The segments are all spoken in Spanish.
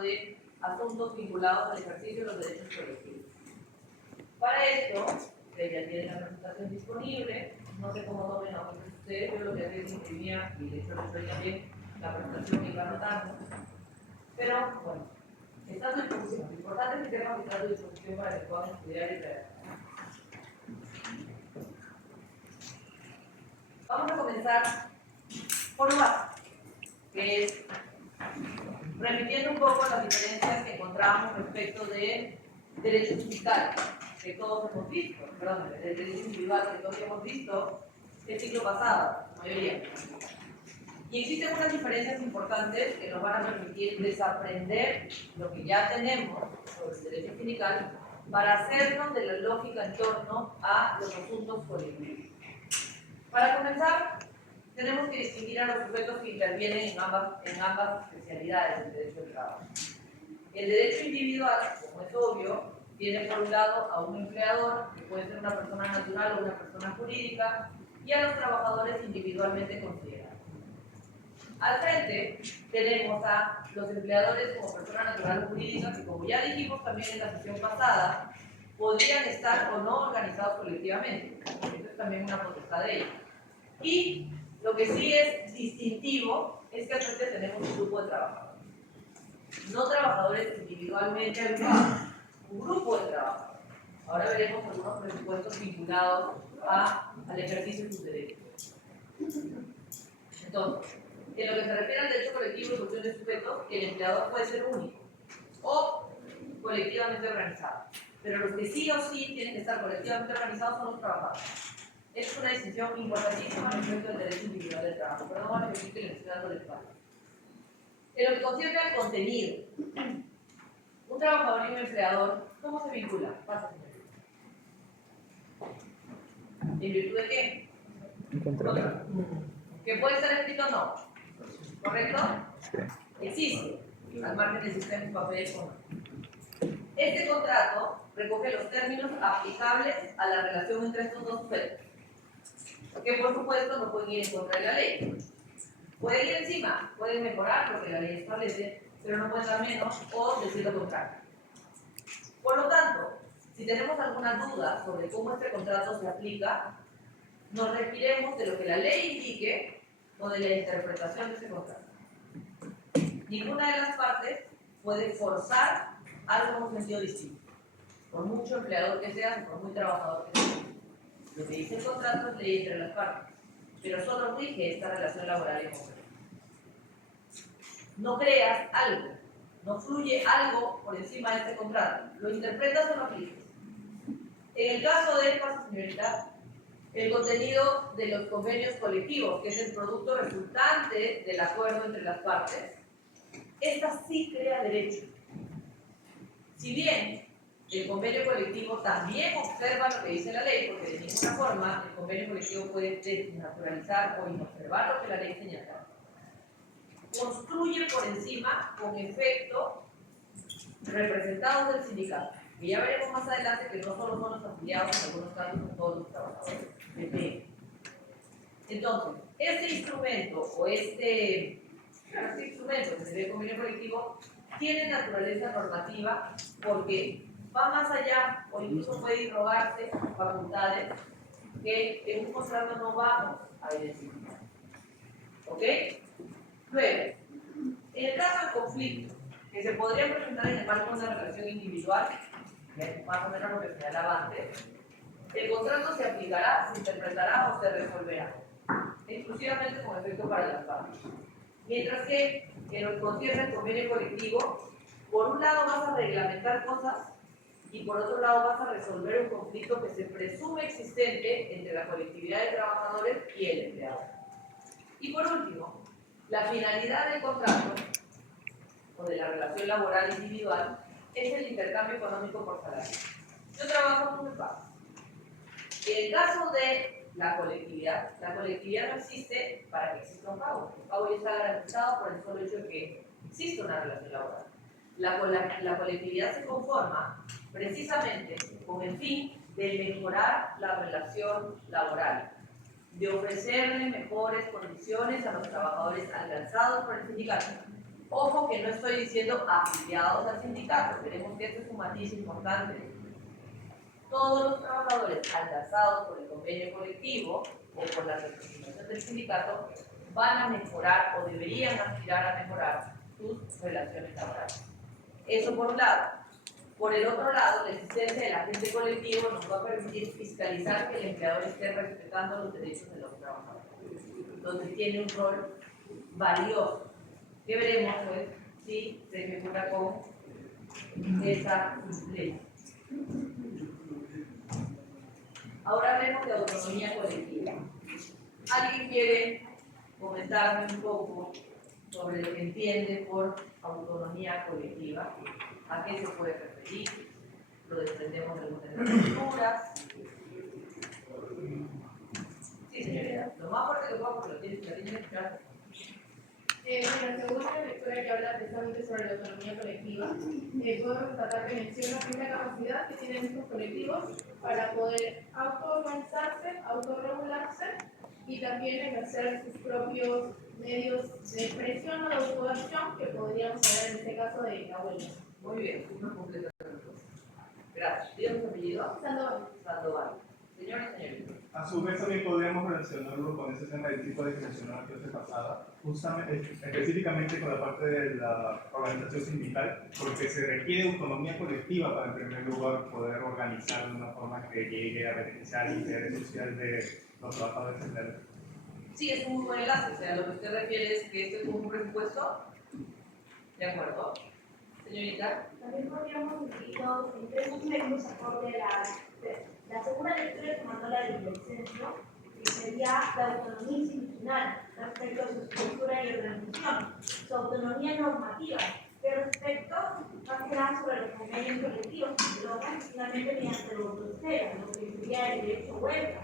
de asuntos vinculados al ejercicio de los derechos colectivos. Para esto, ustedes ya tienen la presentación disponible, no sé cómo tomen la hoja ustedes, yo lo que hacía es imprimía y de hecho les doy también la presentación que iba anotando. Pero bueno, está a su disposición. Lo importante es que tengan que estar a su disposición para que puedan estudiar y leer. Vamos a comenzar por lo básico, que es repitiendo un poco las diferencias que encontramos respecto de derechos fiscales que todos hemos visto, perdón, del derecho individual que todos hemos visto el siglo pasado, la mayoría. Y existen unas diferencias importantes que nos van a permitir desaprender lo que ya tenemos sobre el derecho sindical para hacernos de la lógica en torno a los asuntos colectivos. Para comenzar, tenemos que distinguir a los sujetos que intervienen en ambas especialidades del derecho del trabajo. El derecho individual, como es obvio, tiene por un lado a un empleador, que puede ser una persona natural o una persona jurídica, y a los trabajadores individualmente considerados. Al frente tenemos a los empleadores como persona natural o jurídica, que como ya dijimos también en la sesión pasada, podrían estar o no organizados colectivamente. Eso es también una potestad de ellos. Y lo que sí es distintivo es que al frente tenemos un grupo de trabajadores. No trabajadores individualmente agrupados, un grupo de trabajadores. Ahora veremos algunos presupuestos vinculados al ejercicio de sus derechos. Entonces, en lo que se refiere al derecho colectivo y cuestión de sujetos, el empleador puede ser único o colectivamente organizado. Pero los que sí o sí tienen que estar colectivamente organizados son los trabajadores. Es una distinción importantísima respecto del derecho individual del trabajo. Pero no vamos a repetir que les estoy dando el espacio. En lo que concierne al contenido, un trabajador y un empleador, ¿cómo se vinculan? Pasa, señorita. ¿En virtud de qué? Un contrato. ¿Que puede estar escrito o no? ¿Correcto? Sí. Existe, al margen del sistema de papel económico. Este contrato recoge los términos aplicables a la relación entre estos dos sujetos, que por supuesto no pueden ir en contra de la ley. Pueden ir encima, pueden mejorar lo que la ley establece, pero no pueden dar menos o decir lo contrario. Por lo tanto, si tenemos alguna duda sobre cómo este contrato se aplica, nos referiremos de lo que la ley indique o de la interpretación de ese contrato. Ninguna de las partes puede forzar algo en un sentido distinto, por mucho empleador que seas o por muy trabajador que seas. Lo que dice el contrato es ley entre las partes, pero solo rige esta relación laboral y emocional. No creas algo, no fluye algo por encima de este contrato, lo interpretas o lo aplicas. En el caso de, pasa señorita, el contenido de los convenios colectivos, que es el producto resultante del acuerdo entre las partes, esta sí crea derecho. Si bien el convenio colectivo también observa lo que dice la ley, porque de ninguna forma el convenio colectivo puede desnaturalizar o inobservar lo que la ley señala, construye por encima, con efecto, representados del sindicato. Y ya veremos más adelante que no solo son los afiliados, en algunos casos son todos los trabajadores. Entonces, este instrumento o este instrumento que se ve convenio colectivo tiene naturaleza normativa porque va más allá o incluso puede irrogarse facultades que en un contrato no vamos a identificar. ¿Ok? Luego, en el caso del conflicto, que se podría presentar en el marco de una relación individual, que es más o menos lo que señalaba antes, el contrato se aplicará, se interpretará o se resolverá, exclusivamente con efecto para las partes. Mientras que en lo que concierne el convenio colectivo, por un lado vas a reglamentar cosas y por otro lado vas a resolver un conflicto que se presume existente entre la colectividad de trabajadores y el empleador. Y por último, la finalidad del contrato o de la relación laboral individual es el intercambio económico por salario. Yo trabajo, tú me pagas. En el caso de la colectividad no existe para que exista un pago. El pago ya está garantizado por el solo hecho de que existe una relación laboral. La colectividad se conforma precisamente con el fin de mejorar la relación laboral, de ofrecerle mejores condiciones a los trabajadores alcanzados por el sindicato Ojo que no estoy diciendo afiliados al sindicato, veremos que este es un matiz importante. Todos los trabajadores alcanzados por el convenio colectivo o por la representación del sindicato van a mejorar o deberían aspirar a mejorar sus relaciones laborales. Eso por un lado. Por el otro lado, la existencia del agente colectivo nos va a permitir fiscalizar que el empleador esté respetando los derechos de los trabajadores, donde tiene un rol valioso, que veremos pues si se ejecuta con esa ley. Ahora hablemos de autonomía colectiva. ¿Alguien quiere comentarme un poco sobre lo que entiende por autonomía colectiva? ¿A qué se puede referir? Lo desprendemos de algunas de las lecturas. Sí, señoría. Lo más fuerte que puedo porque lo tienen que escuchar. Bueno, según la lectura que habla precisamente sobre la autonomía colectiva, puedo constatar que menciona que es la capacidad que tienen estos colectivos para poder autoorganizarse, autorregularse y también ejercer sus propios medios de expresión o de autoacción, que podríamos hablar en este caso de la huelga. Muy bien, una completa respuesta. Gracias. ¿Tiene su apellido? Sandoval. Sandoval. Señor y señorita. A su vez también podríamos relacionarlo con ese tema del tipo de que mencionó la clase pasada, justamente, específicamente con la parte de la organización sindical, porque se requiere autonomía colectiva para en primer lugar poder organizar de una forma que llegue a beneficiar el interés social de los trabajadores en el... Sí, es un muy buen enlace. O sea, lo que usted refiere es que esto es un presupuesto. ¿De acuerdo? Señorita. También podríamos incluirlo en tres aspectos acorde a la segunda lectura que mandó la del centro, que sería la autonomía institucional respecto a su estructura y organización, su autonomía normativa, que respecto más que nada sobre los convenios colectivos que se logran finalmente mediante el voto cero, lo que sería el derecho a huelga,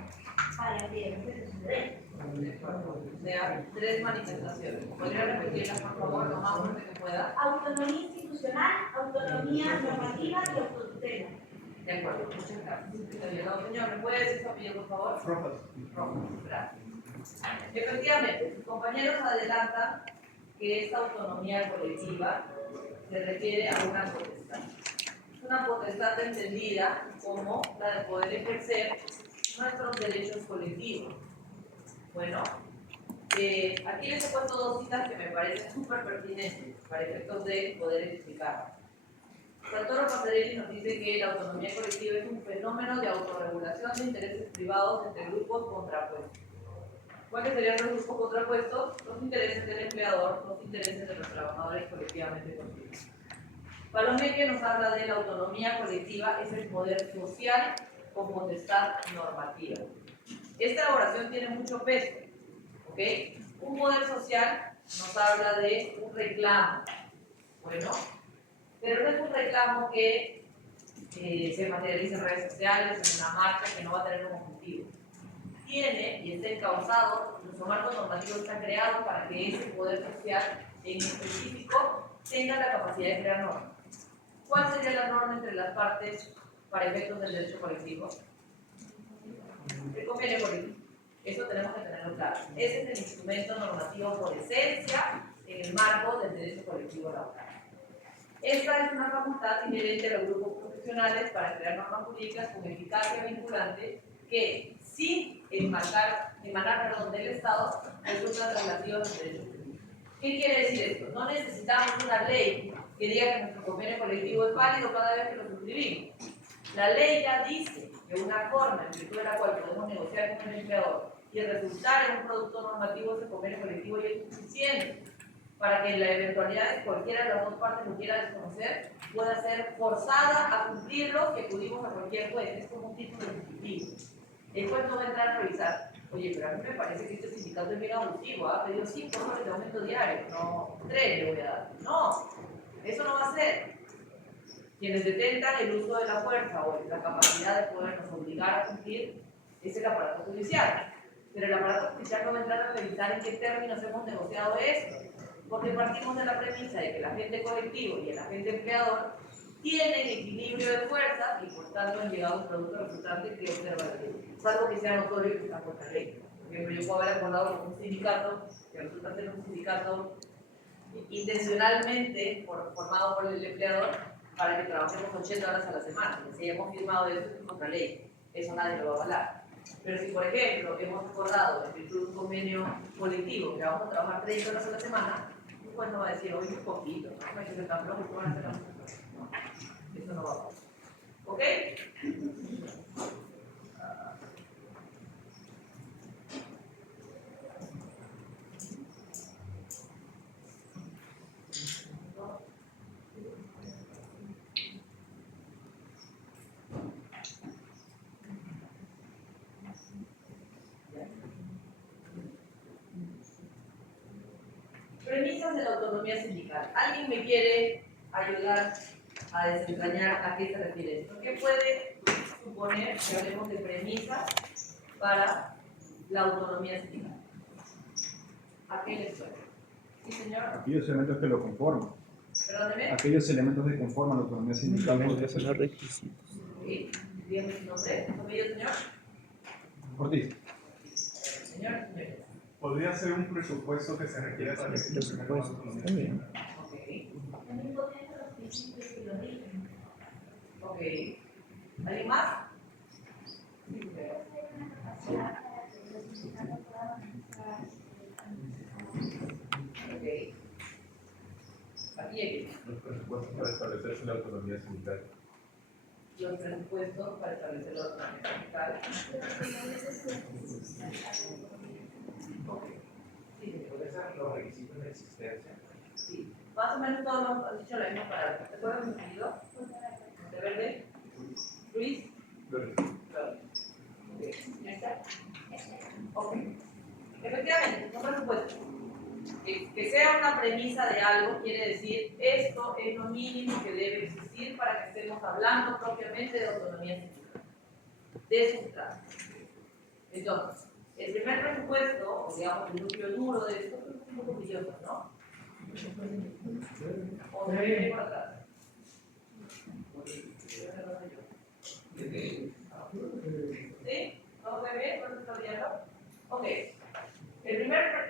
para que respete sus derechos. O sea, tres manifestaciones. ¿Podría repetirlas, por favor, lo más fuerte que pueda? Autonomía institucional, autonomía normativa y autotutela. De acuerdo, muchas gracias. Señor, ¿me puede decir su apellido, por favor? Rojas. Rojas, gracias. Efectivamente, sus compañeros adelantan que esta autonomía colectiva se refiere a una potestad. Es una potestad entendida como la de poder ejercer nuestros derechos colectivos. Bueno, aquí les he puesto dos citas que me parecen súper pertinentes para efectos de poder explicar. Santoro Pasarelli nos dice que la autonomía colectiva es un fenómeno de autorregulación de intereses privados entre grupos contrapuestos. ¿Cuáles serían los grupos contrapuestos? Los intereses del empleador, los intereses de los trabajadores colectivamente constituidos. Palomeque nos habla de la autonomía colectiva, es el poder social con potestad normativa. Esta elaboración tiene mucho peso, ¿ok? Un poder social nos habla de un reclamo, bueno, pero no es un reclamo que se materialice en redes sociales, en una marcha que no va a tener un objetivo. Tiene y está encauzado, nuestro marco normativo está creado para que ese poder social en específico tenga la capacidad de crear normas. ¿Cuál sería la norma entre las partes para efectos del derecho colectivo? El convenio colectivo. Eso tenemos que tenerlo claro. Ese es el instrumento normativo por esencia en el marco del derecho colectivo laboral. Esta es una facultad inherente a los grupos profesionales para crear normas jurídicas con eficacia vinculante que, sin emanar del Estado, resultan relativas al derecho jurídico. ¿Qué quiere decir esto? No necesitamos una ley que diga que nuestro convenio colectivo es válido cada vez que lo suscribimos. La ley ya dice que una forma en virtud de la cual podemos negociar con el empleador y resultar en un producto normativo de ese convenio colectivo ya es suficiente para que en la eventualidad de cualquiera de las dos partes lo quiera desconocer, pueda ser forzada a cumplirlo y acudimos a cualquier juez. Es como un título ejecutivo. El juez no va a entrar a revisar. Oye, pero a mí me parece que este sindicato es bien abusivo. Ha pedido 5 horas de aumento diario. No, 3 le voy a dar. No, eso no va a ser. Quienes detentan el uso de la fuerza o la capacidad de podernos obligar a cumplir es el aparato judicial. Pero el aparato judicial no va a entrar a revisar en qué términos hemos negociado esto. Porque partimos de la premisa de que el agente colectivo y el agente empleador tienen equilibrio de fuerzas y por tanto han llegado a un producto resultante que observa la ley, salvo que sea notorio que está contra la ley. Por ejemplo, yo puedo haber acordado con un sindicato que resulta ser un sindicato intencionalmente formado por el empleador para que trabajemos 80 horas a la semana. Si hemos firmado eso, es contra ley. Eso nadie lo va a avalar. Pero si, por ejemplo, hemos acordado en virtud de un convenio colectivo que vamos a trabajar 30 horas a la semana, pues no va a decir, oye, un poquito, no me dice el campeón, ¿cómo van a hacer las cosas? No, eso no va a pasar. ¿Ok? Premisas de la autonomía sindical. ¿Alguien me quiere ayudar a desentrañar a qué se refiere esto? ¿Qué puede suponer que hablemos de premisas para la autonomía sindical? ¿A qué les suena? Sí, señor. Aquellos elementos que lo conforman. Perdóneme. Aquellos elementos que conforman la autonomía sindical. Los requisitos. Sí. Dígame su nombre. ¿Su apellido, señor? Ortiz. Señor. Podría ser un presupuesto que se requiere para que se implemente la autonomía También. sindical. Ok. También podrían ser los principios que lo rigen. Ok. ¿Alguien más? Sí, Puede ser una capacidad para que los sindicatos puedan organizar ok. Aquí hay Los presupuestos para establecerse la autonomía sindical. los presupuestos para establecer la autonomía sindical. Ok. Sí, señor. ¿Cuáles son los requisitos de existencia? Sí. Más o menos todos hemos dicho la misma palabra. ¿Te acuerdas de mi apellido? Monteverde. Luis. Claro. Ok. ¿Ya está? Ok. Efectivamente, un presupuesto. Que sea una premisa de algo quiere decir esto es lo mínimo que debe existir para que estemos hablando propiamente de autonomía sindical. De eso se trata. Entonces, el primer presupuesto, o digamos el núcleo duro de esto, es un poco brilloso, ¿no? O se viene por atrás. ¿Sí? ¿Todo se ve bien? ¿No se está viendo? Ok.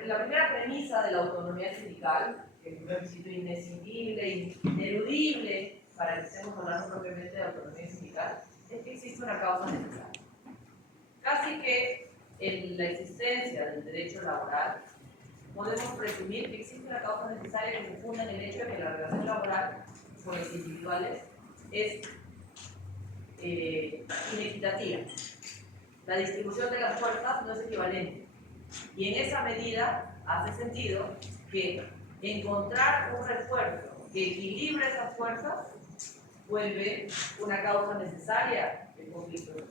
La primera premisa de la autonomía sindical, que es un requisito inescindible e ineludible para que estemos hablando propiamente de autonomía sindical, es que existe una causa necesaria. Casi que en la existencia del derecho laboral podemos presumir que existe una causa necesaria que se funda en el hecho de que la relación laboral con los individuales es inequitativa. La distribución de las fuerzas no es equivalente. Y en esa medida hace sentido que encontrar un refuerzo que equilibre esas fuerzas vuelve una causa necesaria del conflicto social.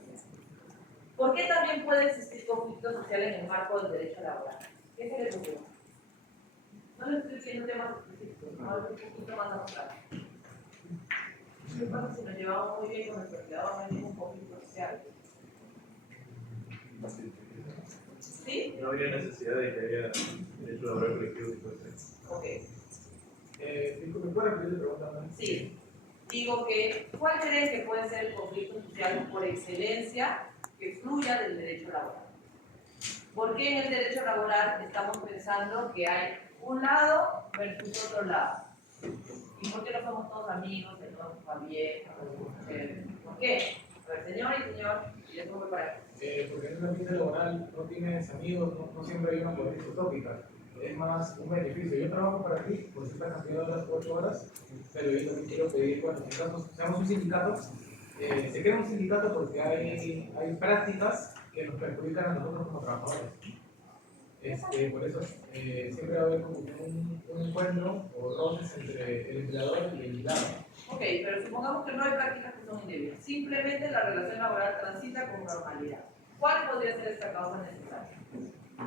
¿Por qué también puede existir conflicto social en el marco del derecho laboral? ¿Qué se les ocurre? No les estoy diciendo temas específicos, no algo un poquito más abstracto. ¿Qué pasa si nos llevamos muy bien con nuestro empleado? No hay ningún conflicto social. ¿Sí? No habría necesidad de que haya derecho laboral colectivo si fuese. Ok. ¿Me puede repetir la pregunta? Sí. Digo que, ¿cuál creen que puede ser el conflicto social por excelencia que fluya del derecho laboral? ¿Por qué en el derecho laboral estamos pensando que hay un lado versus otro lado? ¿Y por qué no somos todos amigos, que no va bien? ¿Por qué? A ver, señor y señor, y después voy para acá. Porque en un ambiente laboral no tienes amigos, no siempre hay una política utópica, es más un beneficio. Yo trabajo para ti por cierta cantidad de horas, 8 horas, pero yo también quiero pedir, bueno, en caso seamos un sindicato, se crea un sindicato porque hay prácticas que nos perjudican a nosotros como trabajadores. Por eso siempre va a haber como un encuentro o roces entre el empleador y el empleado. Ok, pero supongamos que no hay prácticas que son indebidas. Simplemente la relación laboral transita con normalidad. ¿Cuál podría ser esta causa necesaria?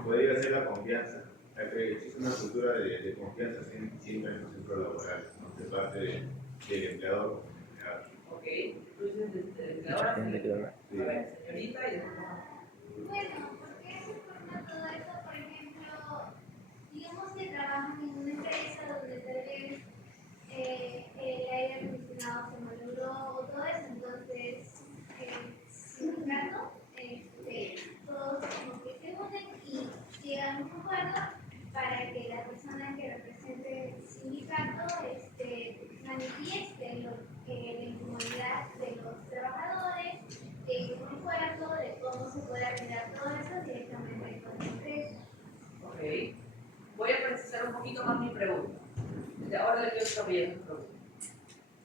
Podría ser la confianza. Existe una cultura de confianza siempre en el centro laboral, ¿no? De parte del empleador. Ok, entonces desde empleadora se le... A ver, señorita y después... Bueno, porque es en torno a todo eso, por ejemplo, digamos que trabajan en una empresa donde tal vez el aire acondicionado se malogró o todo eso, entonces sindicato, todos como que se unen y llegan a un acuerdo para que la persona que represente manifieste la incomodidad de los trabajadores, en un acuerdo de cómo se puede arreglar todo eso directamente con la empresa. Ok. Voy a precisar un poquito más mi pregunta. Ahora le quiero desarrollar mi pregunta.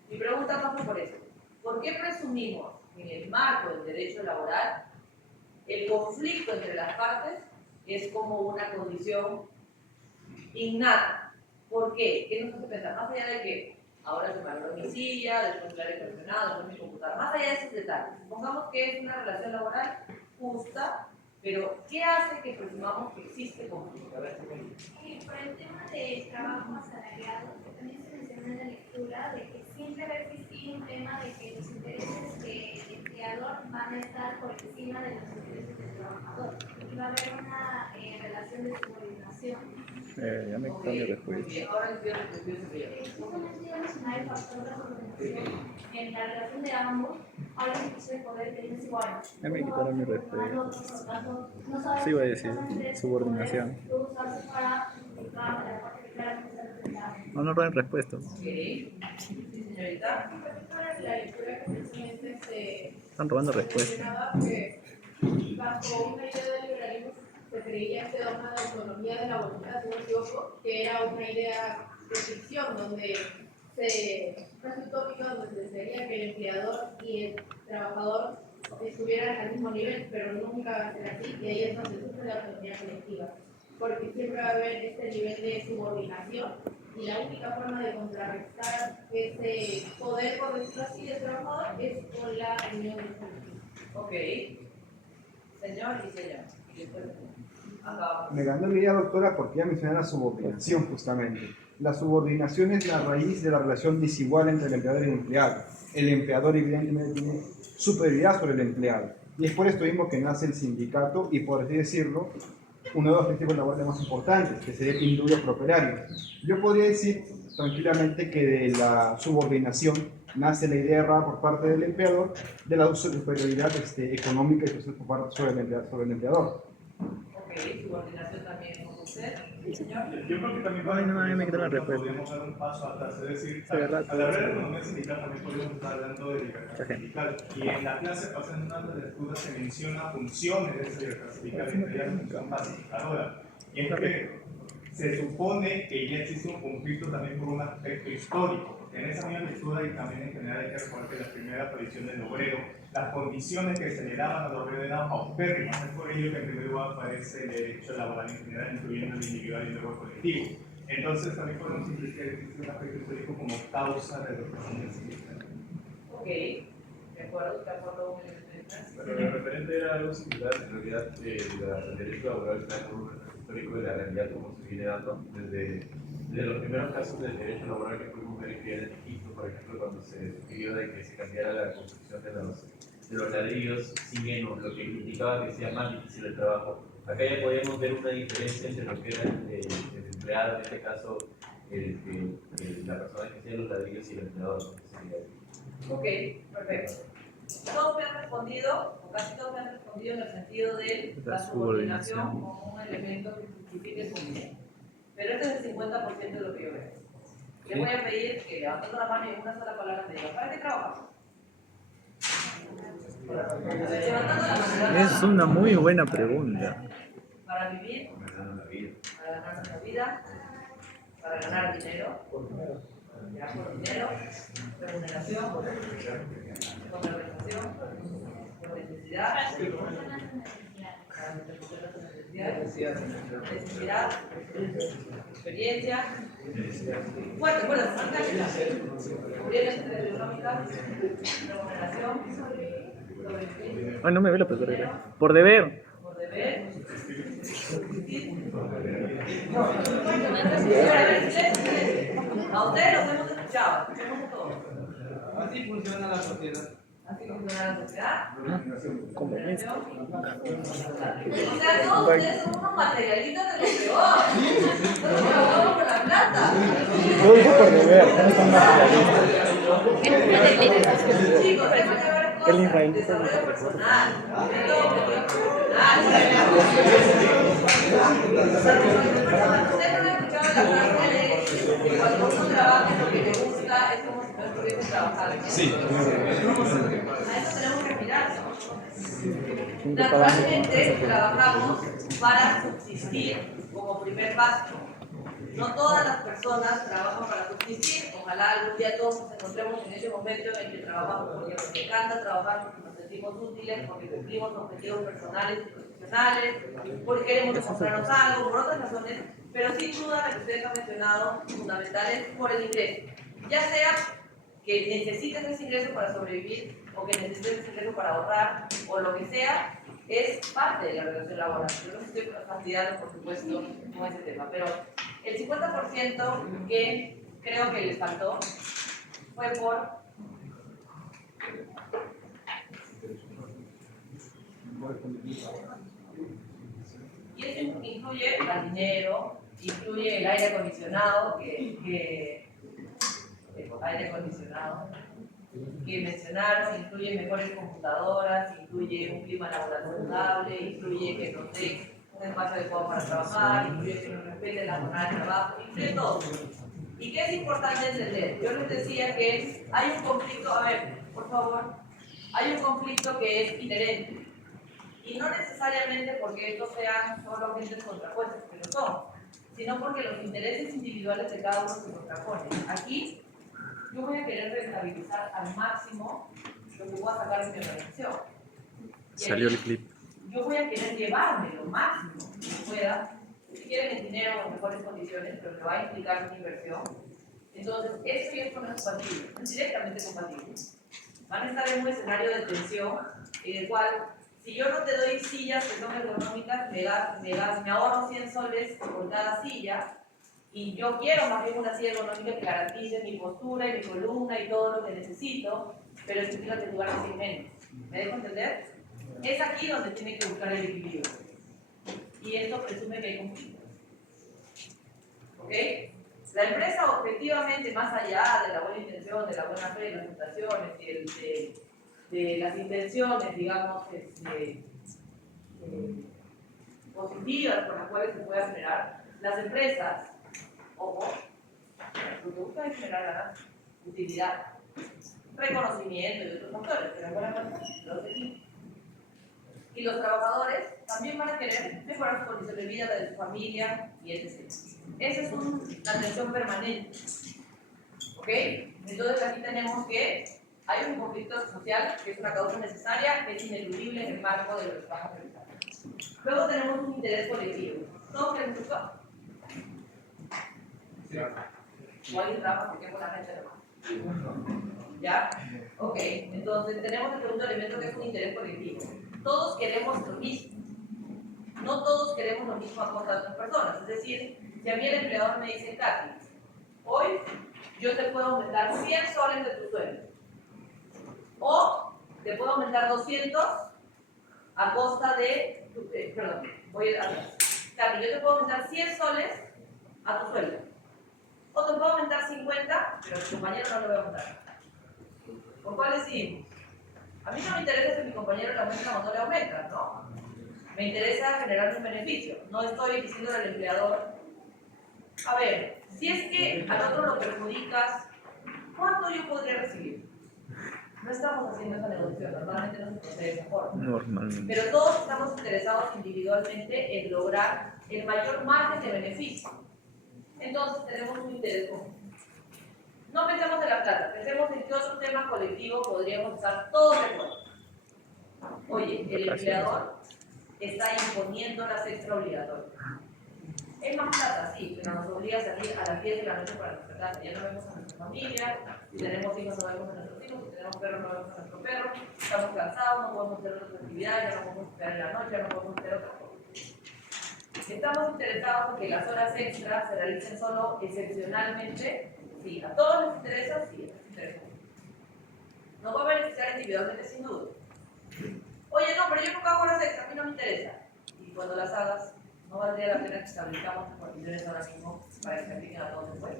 Mi pregunta pasa por eso. ¿Por qué presumimos en el marco del derecho laboral el conflicto entre las partes es como una condición innata? ¿Por qué? ¿Qué nos hace pensar? Más allá de que ahora se valoró mi silla, después la he presionado, después mi computadora, más allá de esos detalles, supongamos que es una relación laboral justa, pero ¿qué hace que presumamos que existe conflicto? A ver, Por el tema de trabajo asalariado, que también se menciona en la lectura, de que siempre va a existir un tema de que los intereses del empleador van a estar por encima de los intereses del trabajador. Y va a haber una relación de subordinación. Ya me quitó mi respuesta. Ahora entiendo que estoy superior. Justamente iba a mencionar el factor de subordinación. En la relación de ambos, hay una situación de poder que no es igual. Ya me quitaron mi respuesta. Sí, iba a decir subordinación. No, no roben respuesta. Ok. Sí, señorita. La lectura que precisamente se Están robando respuestas. mencionaba que bajo una idea del liberalismo se creía este dogma de autonomía de la voluntad, si no me equivoco, que era una idea de ficción donde casi utópica, donde se desearía que el empleador y el trabajador estuvieran al mismo nivel, pero nunca va a ser así, y ahí es donde surge la autonomía colectiva, porque siempre va a haber este nivel de subordinación, y la única forma de contrarrestar ese poder, por decirlo así, del trabajador es con la unión del colectivo. Ok. Señor y señor. Y después, acá. Me ganó la idea, doctora, porque ya mencioné la subordinación justamente. La subordinación es la raíz de la relación desigual entre el empleador y el empleado. El empleador evidentemente tiene superioridad sobre el empleado. Y es por esto mismo que nace el sindicato y, por así decirlo, uno de los objetivos laborales más importantes, que sería el indulto properario. Yo podría decir tranquilamente que de la subordinación nace la idea errada por parte del empleador de la superioridad económica y social por parte sobre el empleador. Ok, subordinación también con usted. Sí, señor. Yo creo que también Ay, no, a mí me quedó la respuesta. podríamos dar un paso atrás, es decir, Sí, ¿verdad? al hablar de economía sindical también podríamos estar hablando de libertad sindical. Y en la clase pasada en una de las lecturas se menciona funciones de esa libertad sindical, entre ellas la función pacificadora. Y es que se supone que ya existe un conflicto también por un aspecto histórico. En esa misma lectura y también en general hay que recordar que la primera aparición del obrero, las condiciones que se le daban al obrero eran paupérrimas. Es por ello que en primer lugar aparece el derecho laboral en general, incluyendo el individual y luego el colectivo. Entonces también podemos decir que existe un aspecto histórico como causa de la organización sindical. Ok, de acuerdo con el Pero el referente era algo similar, en realidad el derecho laboral está en un referente histórico de la realidad como se viene dando desde los primeros casos del derecho laboral que pudimos ver que era en Egipto, por ejemplo, cuando se pidió de que se cambiara la construcción de los ladrillos, si menos lo que indicaba que sea más difícil el trabajo. Acá ya podemos ver una diferencia entre lo que era el empleado, en este caso la persona que hacía los ladrillos y el empleador. Ok, perfecto. Todos me han respondido, o casi todos me han respondido en el sentido de la subordinación como un elemento que justifique su vida. Pero este es el 50% de lo que yo veo. Les voy a pedir que levantando la mano y en una sola palabra me digan, ¿para qué trabajas? Levantando la mano. Es una muy buena pregunta. Para vivir, para ganarse la vida, para ganar dinero, ya por dinero, remuneración, contraprestación, por necesidad, necesidad, experiencia, fuerte, bueno, cubrir las necesidades económicas, remuneración, Ay, no me ve la profesora. Por deber. por deber. A ustedes los hemos escuchado, escuchemos todos. Así funciona la sociedad. Así funciona la sociedad. ¿Cómo es? O sea, todos ustedes son unos materialistas de lo peor. Nosotros trabajamos con la plata. Yo dije por deber, no están materialistas. Chicos, tenemos que ver El cosas. Israel. Desarrollo personal. Ustedes no han escuchado la frase de que cuando uno trabaja en lo que le gusta es como si no estuviese trabajando. Sí. A eso tenemos que mirar, ¿no? Naturalmente trabajamos para subsistir como primer paso. No todas las personas trabajan para subsistir. Ojalá algún día todos nos encontremos en ese momento en el que trabajamos porque nos encanta trabajar, porque nos sentimos útiles, porque cumplimos objetivos personales y profesionales, porque queremos demostrarnos algo, por otras razones, pero sin duda lo que ustedes han mencionado, fundamental es por el ingreso. Ya sea que necesites ese ingreso para sobrevivir o que necesites ese ingreso para ahorrar o lo que sea, es parte de la relación laboral. Yo no estoy fastidiando, por supuesto, con ese tema, pero el 50% que creo que les faltó fue por y eso incluye el dinero, incluye el aire acondicionado aire acondicionado que mencionaron, incluye mejores computadoras, incluye un clima laboral saludable, incluye que nos dé un espacio adecuado para trabajar, incluye que nos respete la jornada de trabajo, incluye todo. ¿Y qué es importante entender? Yo les decía que hay un conflicto, a ver, por favor, hay un conflicto que es inherente. Y no necesariamente porque estos sean solo gentes contrapuestas, que lo son, sino porque los intereses individuales de cada uno se contraponen. Aquí yo voy a querer rentabilizar al máximo lo que pueda sacar de mi organización. Salió el clip. Yo voy a querer llevarme lo máximo que pueda. Si quieren el dinero en mejores condiciones, pero que va a implicar una inversión. Entonces, eso y esto no es compatible, no es directamente compatible. Van a estar en un escenario de tensión en el cual, si yo no te doy sillas que son ergonómicas, me ahorro 100 soles por cada silla. Y yo quiero más bien una silla ergonómica que garantice mi postura y mi columna y todo lo que necesito, pero eso implica que tú ganes menos. ¿Me dejo entender? Es aquí donde tiene que buscar el equilibrio. Y esto presume que hay conflictos. ¿Ok? La empresa objetivamente, más allá de la buena intención, de la buena fe, de las mutaciones y de las intenciones, digamos, positivas por las cuales se puede generar, las empresas, ojo, lo que buscan es generar utilidad, reconocimiento y otros factores, pero en buena parte los objetivos. Y los trabajadores también van a querer mejorar su condición de vida, la de su familia y etc. Esa es una tensión permanente. ¿Ok? Entonces aquí tenemos que hay un conflicto social que es una causa necesaria, que es ineludible en el marco de los trabajos realizados. Luego tenemos un interés colectivo. ¿Todos quieren buscar? ¿O alguien trabaja porque es buena gente nomás? ¿Ya? Ok, entonces tenemos el segundo elemento que es un interés colectivo. Todos queremos lo mismo. No todos queremos lo mismo a costa de otras personas. Es decir, si a mí el empleador me dice, Katy, hoy yo te puedo aumentar 100 soles de tu sueldo. O te puedo aumentar 200 a costa de... perdón, voy a atrás. Katy, yo te puedo aumentar 100 soles a tu sueldo. O te puedo aumentar 50, pero a tu compañero no lo voy a aumentar. ¿Por cuál decidimos? A mí no me interesa si mi compañero le aumenta o no le aumenta, ¿no? Me interesa generar un beneficio. No estoy diciendo al empleador, a ver, si es que al otro lo perjudicas, ¿cuánto yo podría recibir? No estamos haciendo esa negociación, normalmente no se procede de esa forma. Normalmente. Pero todos estamos interesados individualmente en lograr el mayor margen de beneficio. Entonces tenemos un interés común. No pensemos en la plata, pensemos en qué otro tema colectivo podríamos estar todos de acuerdo. Oye, el empleador está imponiendo las extra obligatorias. Es más plata, sí, pero nos obliga a salir a las 10 de la noche para nuestra casa. Ya no vemos a nuestra familia, si tenemos hijos no vemos a nuestros hijos, si tenemos perros no vemos a nuestro perro, estamos cansados, no podemos hacer otras actividades, ya no podemos esperar en la noche, ya no podemos hacer otra cosa. Estamos interesados en que las horas extras se realicen solo excepcionalmente. Sí, a todos les interesa, sí, les interesa. Nos va a beneficiar individualmente, sin duda. Oye, no, pero yo nunca hago horas extras, a mí no me interesa. Y cuando las hagas, no valdría la pena que establezcamos las condiciones ahora mismo para que se apliquen a todos después.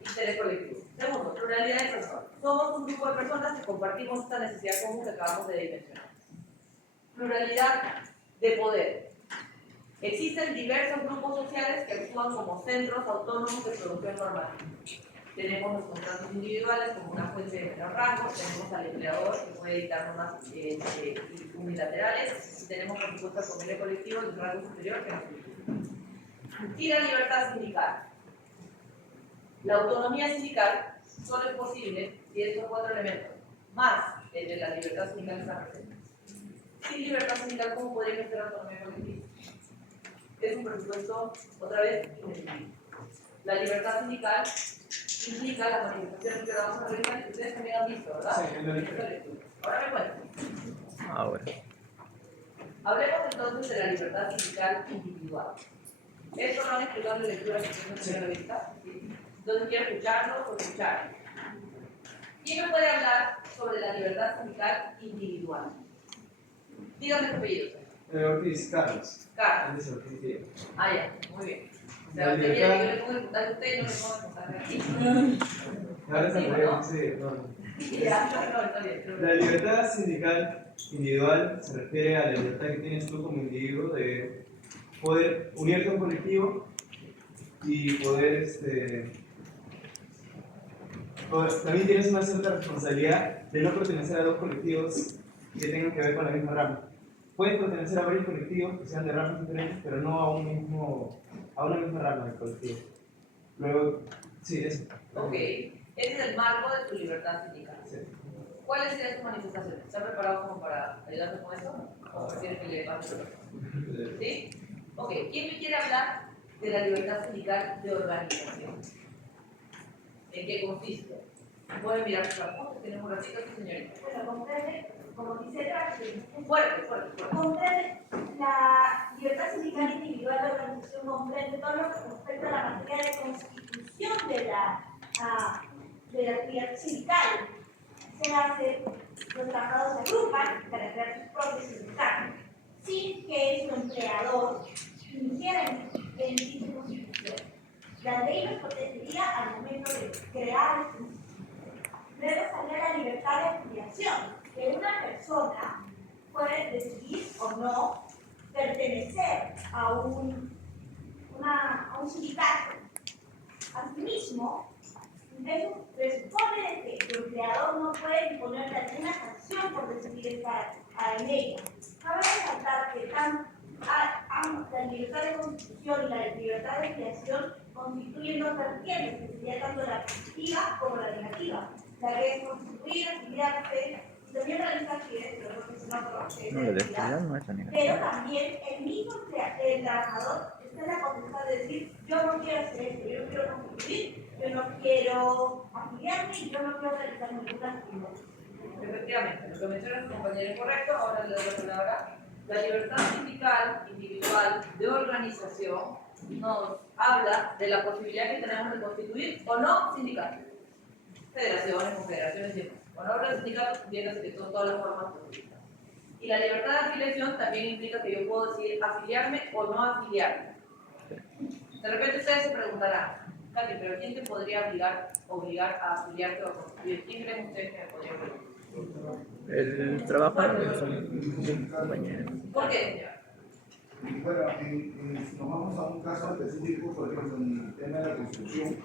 Interés colectivo. Segundo, pluralidad de personas. Somos un grupo de personas que compartimos esta necesidad común que acabamos de dimensionar. Pluralidad de poder. Existen diversos grupos sociales que actúan como centros autónomos de producción normativa. tenemos los contratos individuales como una fuente de menor rango, tenemos al empleador que puede dictar normas unilaterales, y tenemos por supuesto el convenio colectivo de un rango superior que nos incluye. Y la libertad sindical. La autonomía sindical solo es posible si estos 4 elementos, más el de la libertad sindical, están presentes. Sin libertad sindical, ¿cómo podría ejercer autonomía colectiva? Es un presupuesto, otra vez, indefinido. La libertad sindical implica las manifestaciones que vamos a realizar, que ustedes también han visto, ¿verdad? Sí, en la lectura. Ahora me cuento. Ahora. Hablemos entonces de la libertad sindical individual. ¿Esto lo han explicado en la lectura que ustedes no tienen vista? ¿Sí? Entonces quiero escucharlo o escuchar. ¿Quién me puede hablar sobre la libertad sindical individual? Dígame su apellido. Ortiz, Carlos. Carlos. Antes Ortiz, sí. Ah, ya, muy bien. O sea, La usted quiere libertad- que yo le ponga el puntaje a usted y no le ponga el puntaje aquí. Ahora Sí, se ¿no? sí, no. Ya, no, está bien. La libertad sindical individual se refiere a la libertad que tienes tú como individuo de poder unirte a un colectivo y poder, también tienes una cierta responsabilidad de no pertenecer a 2 colectivos que tengan que ver con la misma rama. Puedes pertenecer a varios colectivos que sean de ramas diferentes, pero no a una misma rama del colectivo. Luego, sí, eso. Ok, ese es el marco de tu libertad sindical. Sí. ¿Cuáles serían tus manifestaciones? ¿Están preparados como para ayudarte con eso? ¿O prefieres que le pase? ¿Sí? Ok, ¿quién me quiere hablar de la libertad sindical de organización? ¿En qué consiste? Pueden mirar sus apuntes, tenemos un ratito aquí, señorita. Bueno, comprende, como dice Rachel, Fuerte. comprende la libertad sindical individual de organización, comprende todo lo que respecta a la materia de constitución de la actividad sindical. Se hace, los trabajadores se agrupan para crear sus propios sindicatos, sin que su empleador iniciara en dicha constitución. La ley los protegería al momento de crear el sindicato. Luego estaría la libertad de afiliación, que una persona puede decidir o no pertenecer a un sindicato. Asimismo, eso presupone que el empleador no puede imponerle alguna sanción por decidir estar en ella. Cabe resaltar que la libertad de constitución y la libertad de afiliación constituyen 2 vertientes, que sería tanto la positiva como la negativa. La que es constituir, afiliarse y también realizar actividades, pero no se No, la de actividad no es la pero negativa. también el mismo el trabajador está en la potestad de decir, yo no quiero hacer esto, yo no quiero constituir, yo no quiero afiliarme y yo no quiero realizar ninguna actividad. Efectivamente, lo que menciona su compañero es correcto. Ahora le doy la palabra. La libertad sindical individual de organización nos habla de la posibilidad que tenemos de constituir o no sindicatos, federaciones, confederaciones y demás. Cuando habla de sindicatos, entiéndase que son todas las formas posibles. Y la libertad de afiliación también implica que yo puedo decidir afiliarme o no afiliarme. De repente ustedes se preguntarán, Katy, pero ¿quién te podría obligar a afiliarte o a constituir? ¿Quién creen ustedes que me podría obligar? El trabajador son compañeros. ¿Por qué, señor? Bueno, si nos vamos a un caso específico, por ejemplo, en el tema de la construcción,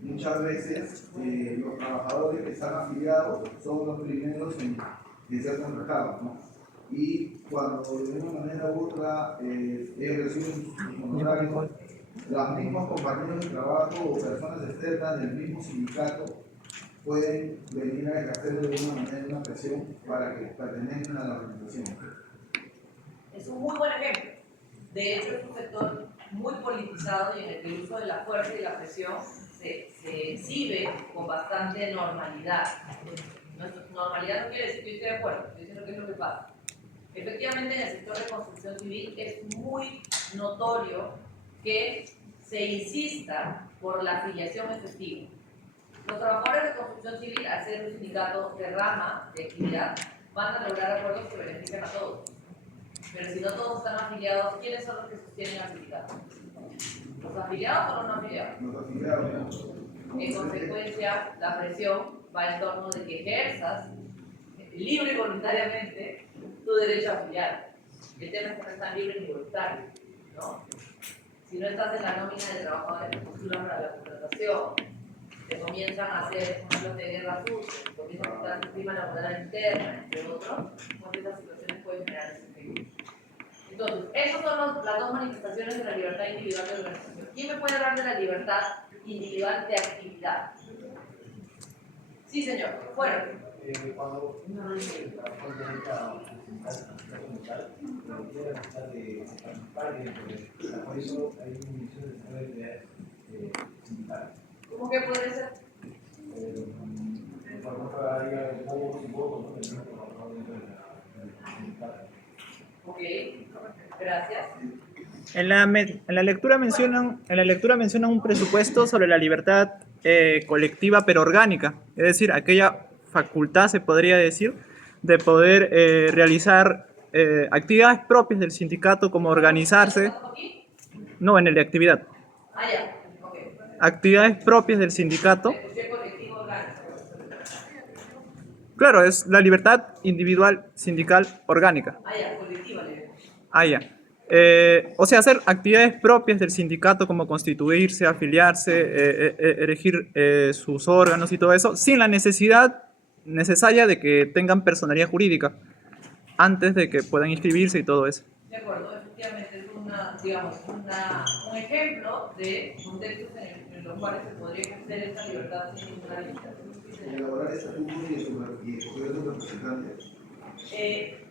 muchas veces los trabajadores que están afiliados son los primeros en ser contratados, ¿no? Y cuando de una manera u otra ellos reciben sus honorarios, los mismos compañeros de trabajo o personas externas del mismo sindicato pueden venir a ejercer de alguna manera una presión para que pertenezcan a la organización. Es un muy buen ejemplo. De hecho, es un sector muy politizado y en el que el uso de la fuerza y la presión se exhibe con bastante normalidad. Normalidad no quiere decir que yo esté de acuerdo, estoy diciendo que es lo que pasa. Efectivamente, en el sector de construcción civil es muy notorio que se insista por la afiliación efectiva. Los trabajadores de construcción civil, al ser un sindicato de rama de actividad, van a lograr acuerdos que benefician a todos. Pero si no todos están afiliados, ¿quiénes son los que sostienen al sindicato? ¿Los afiliados o los no afiliados? Los afiliados. En consecuencia, la presión va en torno de que ejerzas libre y voluntariamente tu derecho a afiliar. El tema es que no están libres ni voluntarios, ¿no? Si no estás en la nómina de trabajadores que postulan para la contratación, que comienzan a hacer ejemplos de guerra sucia, que comienzan a afectar el clima laboral interna, entre otros, pues estas situaciones pueden generar ese efecto. Entonces, esas son las dos manifestaciones de la libertad individual de organización. ¿Quién me puede hablar de la libertad individual de actividad? Sí, señor. Bueno. Cuando una trabajador derecha sindical quiere tratar de participar dentro de por eso hay una inicio de actividades sindicales. ¿Cómo que podría ser? Por ejemplo, hay votos y votos, ¿no? Del trabajador dentro de la sindical. Ok, gracias. En la lectura mencionan un presupuesto sobre la libertad colectiva pero orgánica, es decir, aquella facultad, se podría decir, de poder realizar actividades propias del sindicato como organizarse. No, en el de actividad. Ah, ya. Ok. Actividades propias del sindicato. Claro, es la libertad individual sindical orgánica. Ah, ya, colectiva, le digo. Ah, ya. O sea, hacer actividades propias del sindicato como constituirse, afiliarse, elegir sus órganos y todo eso, sin la necesidad necesaria de que tengan personalidad jurídica antes de que puedan inscribirse y todo eso. De acuerdo, efectivamente es un ejemplo de contextos en los cuales se podría ejercer esta libertad sin ninguna limitación. Elaborar estatutos y escoger sus representantes.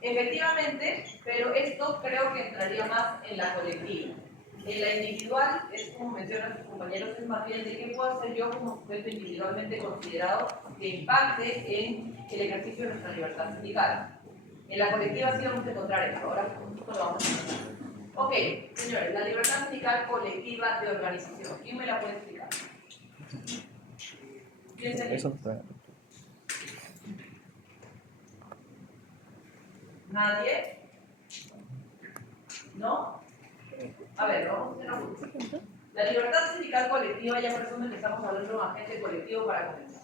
Efectivamente, pero esto creo que entraría más en la colectiva. En la individual, es como mencionan sus compañeros, es más bien de qué puedo hacer yo como sujeto individualmente considerado que impacte en el ejercicio de nuestra libertad sindical. En la colectiva sí vamos a encontrar esto, ahora justo lo vamos a encontrar. Ok, señores, la libertad sindical colectiva de organización, ¿quién me la puede explicar? Piensen Eso está. ¿Nadie? ¿No? A ver, vamos a hacer una pregunta. La libertad sindical colectiva ya presume que estamos hablando de un agente colectivo para comenzar.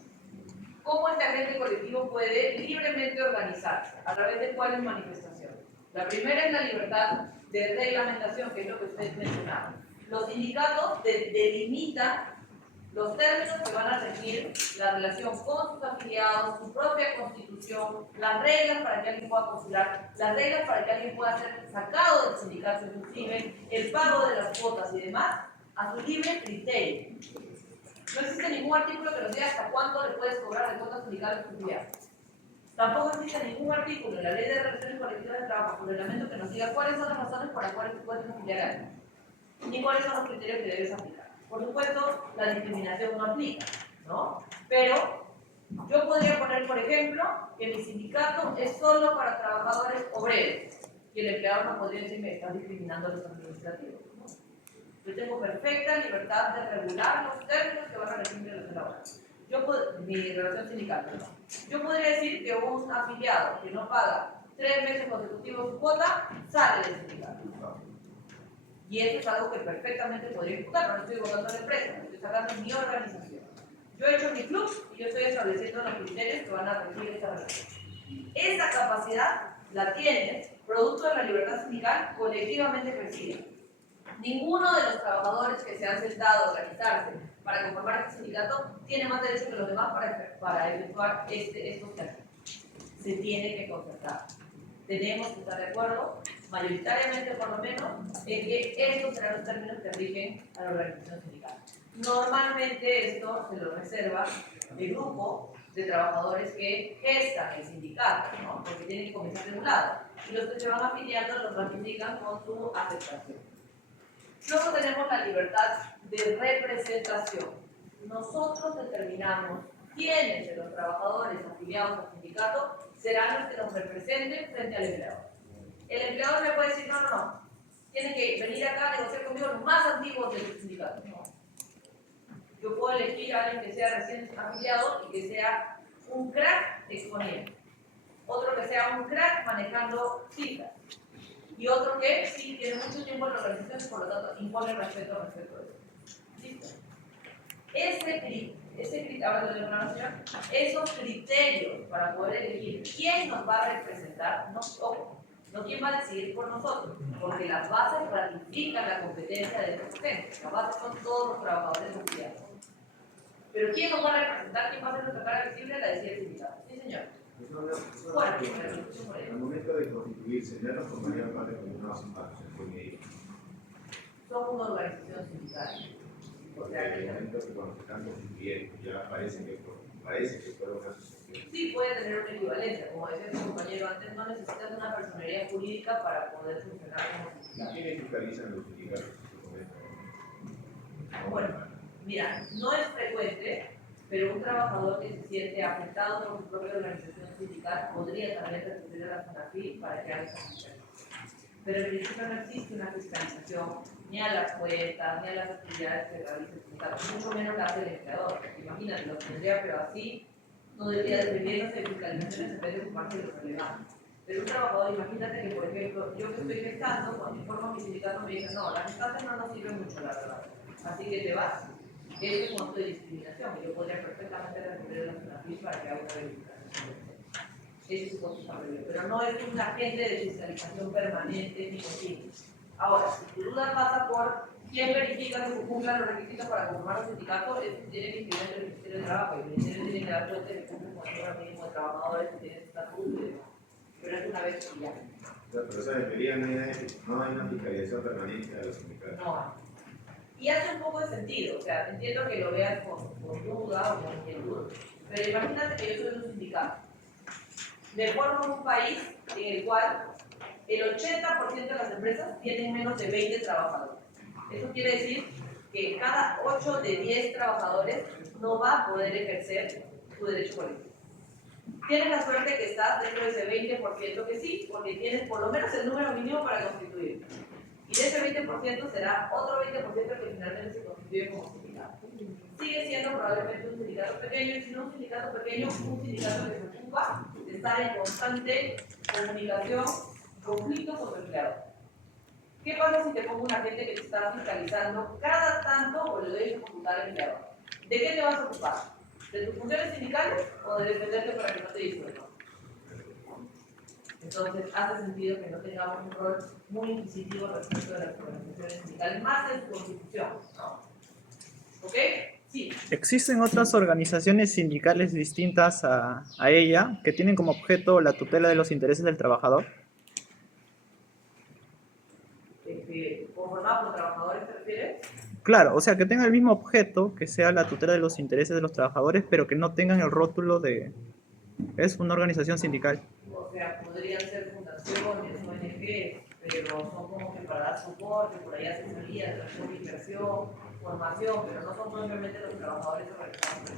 ¿Cómo este agente colectivo puede libremente organizarse? ¿A través de cuáles manifestaciones? La primera es la libertad de reglamentación, que es lo que ustedes mencionaron. Los sindicatos delimitan los términos que van a regir la relación con sus afiliados, su propia constitución, las reglas para que alguien pueda postular, las reglas para que alguien pueda ser sacado del sindicato inclusive, el pago de las cuotas y demás, a su libre criterio. No existe ningún artículo que nos diga hasta cuánto le puedes cobrar de cuotas sindicales a tu afiliado. Tampoco existe ningún artículo en la Ley de Relaciones Colectivas de Trabajo, por reglamento, que nos diga cuáles son las razones por las cuales tú puedes afiliar a alguien, ni cuáles son los criterios que debes aplicar. Por supuesto, la discriminación no aplica, ¿no? Pero yo podría poner, por ejemplo, que mi sindicato es solo para trabajadores obreros y el empleador no podría decir me están discriminando a los administrativos, ¿no? Yo tengo perfecta libertad de regular los términos que van a regir mi relación laboral. Mi relación sindical, perdón. Yo podría decir que un afiliado que no paga 3 meses consecutivos su cuota sale del sindicato. Y eso es algo que perfectamente podría ejecutar. No estoy votando a la empresa, me estoy sacando mi organización. Yo he hecho mi club y yo estoy estableciendo los criterios que van a regir esta relación. Esa capacidad la tienes, producto de la libertad sindical, colectivamente ejercida. Ninguno de los trabajadores que se han sentado a organizarse para conformar este sindicato tiene más derecho que los demás para efectuar estos términos. Se tiene que concertar. Tenemos que estar de acuerdo, mayoritariamente por lo menos, en que estos serán los términos que rigen a la organización sindical. Normalmente esto se lo reserva el grupo de trabajadores que gestan el sindicato, ¿no? Porque tienen que comenzar de un lado. Y los que se van afiliando los ratifican con su aceptación. Luego tenemos la libertad de representación. Nosotros determinamos quiénes de los trabajadores afiliados al sindicato serán los que nos representen frente al empleador. El empleador me puede decir, no, tienen que venir acá a negociar conmigo los más antiguos del sindicato. No. Yo puedo elegir a alguien que sea recién afiliado y que sea un crack exponiendo. Otro que sea un crack manejando cifras. Y otro que sí tiene mucho tiempo en la organización y por lo tanto impone respeto respecto a eso. ¿Listo? Esos criterios para poder elegir quién nos va a representar, no quién va a decidir por nosotros, porque las bases ratifican la competencia de estos agentes. Las bases son todos los trabajadores afiliados. Pero ¿quién nos va a representar? ¿Quién va a ser nuestra cara visible? La decía el sindicato. Sí, señor. Bueno, al momento de constituirse, ya los compañeros van a determinar sus pasos. Somos una organización sindical. O sea, En el momento que cuando se están constituyendo, ya parece que fueron una asociación. sí puede tener una equivalencia. Como decía su compañero antes, no necesitas una personería jurídica para poder funcionar como sindicato. ¿Quiénes fiscalizan los sindicatos? Bueno, mira, no es frecuente, pero un trabajador que se siente afectado por su propia organización sindical podría también recurrir a la FONAFIL para que haga esa fiscalización. Pero en principio no existe una fiscalización ni a las cuentas, ni a las actividades que realiza el sindicato, mucho menos la hace el empleador. Imagínate, lo tendría, pero así todo el día dependiéndose de fiscalizaciones en vez de ocuparse de lo relevante. Pero un trabajador, imagínate que, por ejemplo, yo que estoy gestando, cuando informo a mi sindicato me dicen, no, las gestantes no nos sirven mucho, la verdad. Así que te vas. Eso es un monto de discriminación. Yo podría perfectamente recurrir a la FONAFIL para que haga una verificación. Ese es su constitución, pero no es un agente de fiscalización permanente ni continua. Ahora, si tu duda pasa por quién verifica que se cumplan los requisitos para conformar un sindicato, eso tiene que inscribir el Ministerio de Trabajo y el Ministerio tiene que dar cuenta de que cumple con el número mínimo de trabajadores que tienen estatuto y demás. Pero es una vez que ya. Pero esa debería no hay una fiscalización permanente de los sindicatos. No hay. Y hace un poco de sentido, o sea, entiendo que lo veas con duda o con inquietud, pero imagínate que yo soy un sindicato. Me formo en un país en el cual el 80% de las empresas tienen menos de 20 trabajadores. Eso quiere decir que cada 8 de 10 trabajadores no va a poder ejercer su derecho colectivo. Tienes la suerte que estás dentro de ese 20% que sí, porque tienes por lo menos el número mínimo para constituir. Y de ese 20% será otro 20% que finalmente se constituye como sindicato. Sigue siendo probablemente un sindicato pequeño, y si no un sindicato pequeño, un sindicato que se ocupa de estar en constante comunicación y conflicto con su empleador. ¿Qué pasa si te pongo un agente que te está fiscalizando cada tanto o le doy a ejecutar al empleador? ¿De qué te vas a ocupar? ¿De tus funciones sindicales o de defenderte para que no te disuelvan? Entonces, hace sentido que no tengamos un rol muy inquisitivo respecto de las organizaciones sindicales, más en su constitución, ¿no? ¿Ok? Sí. ¿Existen otras organizaciones sindicales distintas a ella que tienen como objeto la tutela de los intereses del trabajador? ¿Conformado por trabajadores te refieres? Claro, o sea, que tenga el mismo objeto, que sea la tutela de los intereses de los trabajadores, pero que no tengan el rótulo de... es una organización sindical. O sea, podrían ser fundaciones, ONG, pero son como que para dar soporte, por ahí asesoría, atracción de inversión, formación, pero no son propiamente los trabajadores organizados.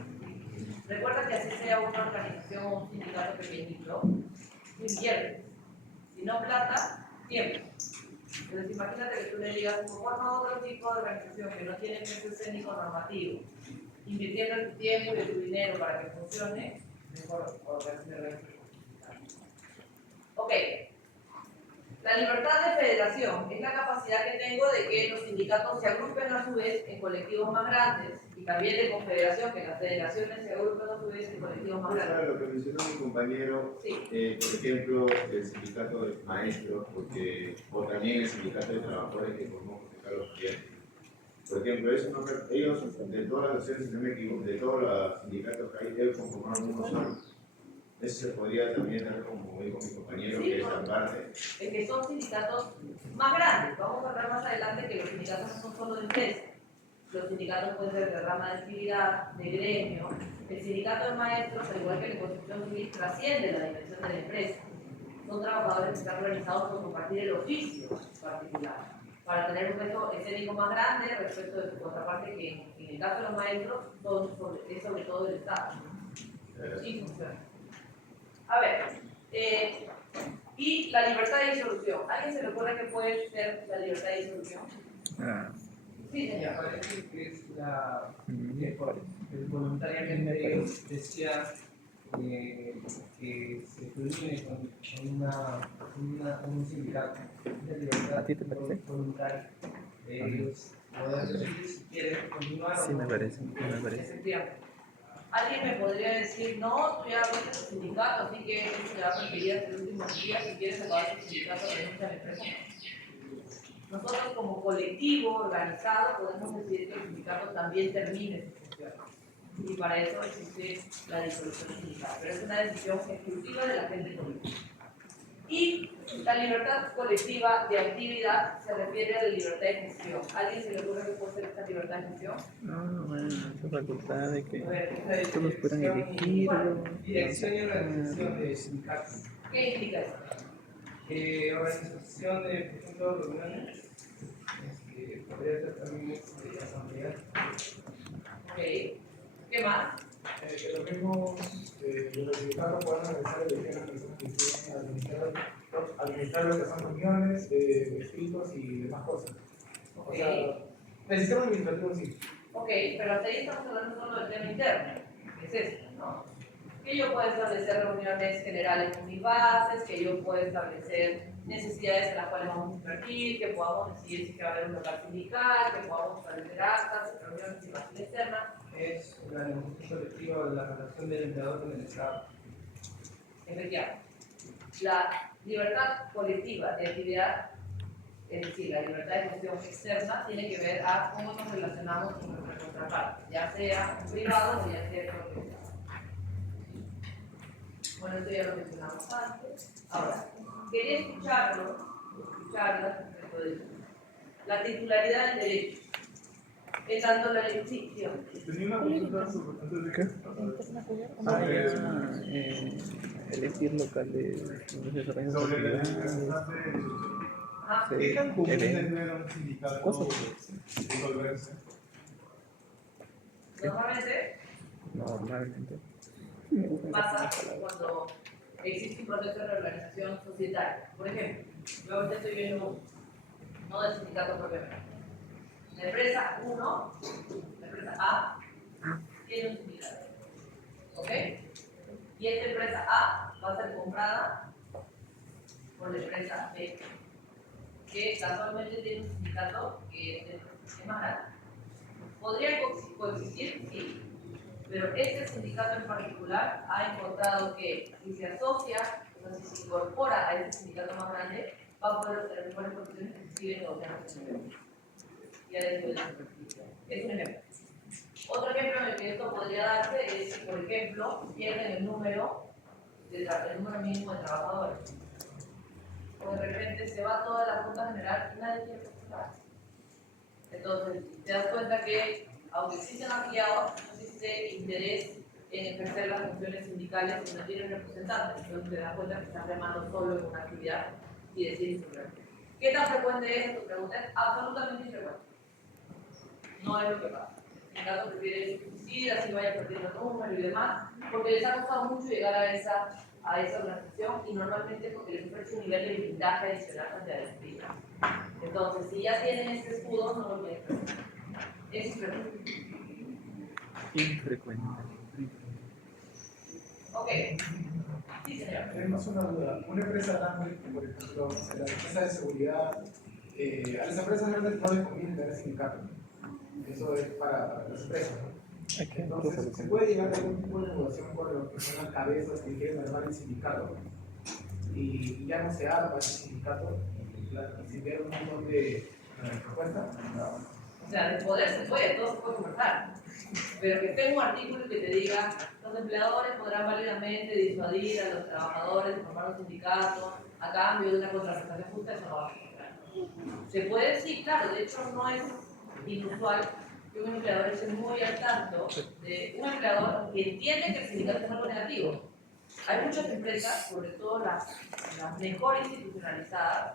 Recuerda que así sea una organización o un sindicato pequeñito, inviertes. Si no plata, tiempo. Entonces imagínate que tú le digas, forma otro tipo de organización que no tiene peso escénico normativo, invirtiendo tu tiempo y tu dinero para que funcione, mejor organización. Ok. La libertad de federación es la capacidad que tengo de que los sindicatos se agrupen a su vez en colectivos más grandes y también de confederación, que las federaciones se agrupen a su vez en colectivos más grandes. Lo que mencionó mi compañero, sí. Por ejemplo, el sindicato de maestros, o también el sindicato de trabajadores que formó José Carlos Pierre. Por ejemplo, ellos, de todas las naciones, si no me equivoco, de todos los sindicatos que hay, ellos conformaron uno solo. Eso se podría también dar, como dijo mi compañero, sí, que esa parte. Es que son sindicatos más grandes. Vamos a hablar más adelante que los sindicatos no son solo de empresa. Los sindicatos pueden ser de rama de actividad, de gremio. El sindicato de maestros, al igual que la Constitución Civil, trasciende la dimensión de la empresa. Son trabajadores que están organizados por compartir el oficio particular, para tener un peso escénico más grande respecto de su contraparte, que en el caso de los maestros es sobre todo el Estado. Sí funciona. A ver, y la libertad de disolución. ¿Alguien se le ocurre que puede ser la libertad de disolución? Sí, señor. Parece que es la voluntariamente decía que se termine con un sindicato de libertad. ¿A ti te parece? Voluntaria. Ellos poder decidir si quieren continuar sí, o no. me parece. Efectivamente. Alguien me podría decir, no, tú ya abriste tu sindicato, así que eso te va a permitir hasta el último día, si quieres acabar tu sindicato, renuncia a la empresa. Nosotros como colectivo organizado podemos decidir que el sindicato también termine su función. y para eso existe la disolución sindical, pero es una decisión exclusiva de la gente política. Y la libertad colectiva de actividad se refiere a la libertad de gestión. ¿A alguien se le ocurre que puede ser esta libertad de gestión? No, bueno, esa facultad de que A ver, todos puedan elegirlo. Dirección y organización de sindicatos. ¿qué implica eso? Organización de, por ejemplo, reuniones. Podría ser también asamblea. Ok. ¿Qué más? Que los mismos los sindicatos puedan realizar elecciones a personas que quieren administrar lo que son reuniones, escritos y demás cosas. O sea, el sistema administrativo sí. Ok, pero hasta ahí estamos hablando solo del tema interno, que es esto, ¿no? Que yo pueda establecer reuniones generales con mis bases, que yo pueda establecer necesidades en las cuales vamos a invertir, que podamos decidir si va a haber un local sindical, que podamos establecer actas, reuniones y más externas. Es la negociación colectiva de la relación del empleador con el Estado. Efectivamente. La libertad colectiva de actividad, es decir, la libertad de gestión externa, tiene que ver a cómo nos relacionamos con nuestra contraparte, ya sea privado o ya sea público. Bueno, esto ya lo mencionamos antes. Ahora, quería escucharlas respecto de eso. La titularidad del derecho. Es tanto la ficción. Tenía una consulta sobre antes de que Elegir locales donde se desarrollan sobre la actividades. libertad de disolución. Ah, ¿Qué tan común es ver a un sindicato Cosas. disolverse? Normalmente Normalmente. pasa cuando existe un proceso de reorganización societaria. Por ejemplo, yo ahorita estoy viendo no del sindicato propiamente. La empresa 1, la empresa A, tiene un sindicato. ¿Ok? Y esta empresa A va a ser comprada por la empresa B, que casualmente tiene un sindicato que es más grande. ¿Podría coexistir? Sí. Pero este sindicato en particular ha encontrado que si se asocia, o sea, si se incorpora a este sindicato más grande, va a poder obtener mejores condiciones que se siguen negociando con el otro. Y a eso es un ejemplo. Otro ejemplo en el que esto podría darse es si, por ejemplo, pierden el número mínimo de trabajadores. O de repente se va toda la Junta General y nadie quiere participar. Entonces, te das cuenta que, aunque existen afiliados, no existe interés en ejercer las funciones sindicales y no tienen representantes. Entonces, te das cuenta que estás remando solo en una actividad y decides disolverte. ¿Qué tan frecuente es? Tu pregunta es absolutamente infrecuente. No es lo que pasa. En caso prefieren subsistir, así vaya perdiendo número y demás, porque les ha costado mucho llegar a esa organización y normalmente porque les ofrece un nivel de blindaje adicional ante la disciplina. Entonces, si ya tienen este escudo, no lo quieren hacer. Es infrecuente. Infrecuente. Ok. Sí, señor. Tenemos una duda. Una empresa grande, por ejemplo, la empresa de seguridad, a las empresas grandes no les conviene tener sindicato. Eso es para las empresas, ¿no? Entonces, ¿se puede llegar a algún tipo de negociación con lo que son las cabezas que quieren armar el sindicato? Y ya no se arma ese sindicato y se pierde un montón de propuestas. O sea, de poder se puede, todo se puede conversar. Pero que esté un artículo que te diga, los empleadores podrán válidamente disuadir a los trabajadores de formar un sindicato a cambio de una contraprestación justa, eso no va a funcionar. ¿Se puede? Sí, claro, de hecho no es inusual que un empleador esté muy al tanto de un empleador que entiende que el sindicato es algo negativo. Hay muchas empresas, sobre todo las mejor institucionalizadas,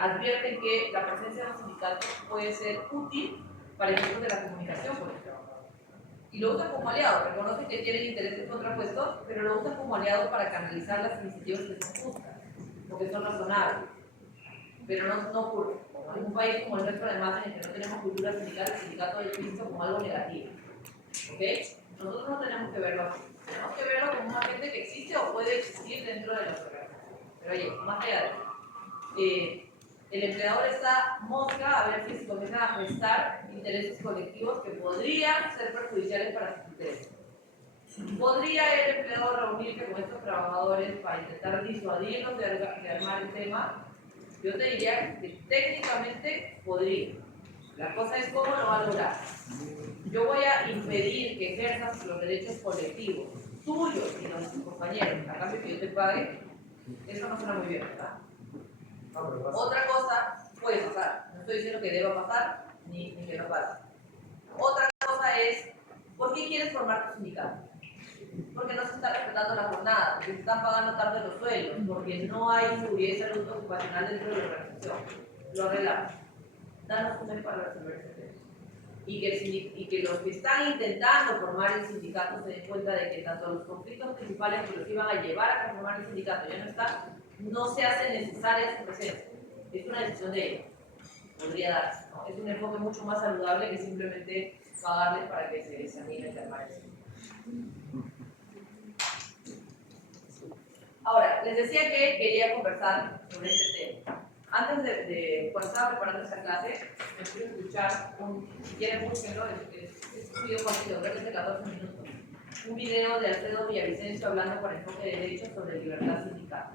advierten que la presencia de un sindicato puede ser útil para efectos de la comunicación, por ejemplo. Y lo usan como aliado, reconocen que tienen intereses contrapuestos, pero lo usan como aliado para canalizar las iniciativas que son justas, porque son razonables. Pero no ocurre. En un país como el nuestro, además, en el que no tenemos cultura sindical, el sindicato es visto como algo negativo. ¿Ok? Nosotros no tenemos que verlo así. Tenemos que verlo como un agente que existe o puede existir dentro de nuestra organización. Pero oye, más allá de eso. El empleador está mosca a ver si se comienzan a gestar intereses colectivos que podrían ser perjudiciales para sus intereses. ¿Podría el empleador reunirse con estos trabajadores para intentar disuadirlos de armar el tema? Yo te diría que técnicamente podría. La cosa es cómo lo va a lograr. yo voy a impedir que ejerzas los derechos colectivos tuyos y los de tus compañeros, a cambio que yo te pague, eso no suena muy bien, ¿verdad? No, pero pasa. Otra cosa puede pasar, no estoy diciendo que deba pasar ni que no pase. Otra cosa es, ¿por qué quieres formar tu sindicato? Porque no se está respetando la jornada, porque se están pagando tarde los sueldos, porque no hay seguridad y salud ocupacional dentro de la organización. Lo arreglamos. Danos un mes para resolver ese tema. Y que los que están intentando formar el sindicato se den cuenta de que tanto los conflictos principales que los iban a llevar a conformar el sindicato ya no están, no se hace necesaria su presencia. Es una decisión de ellos. Podría darse, ¿no? Es un enfoque mucho más saludable que simplemente pagarles para que se examine el armar el sindicato. Ahora, les decía que quería conversar sobre este tema. Antes cuando estaba preparando esta clase, me fui a escuchar, si quieren búsquenlo, es un video cortito, creo que es de 14 minutos. Un video de Alfredo Villavicencio hablando con enfoque de derechos sobre libertad sindical.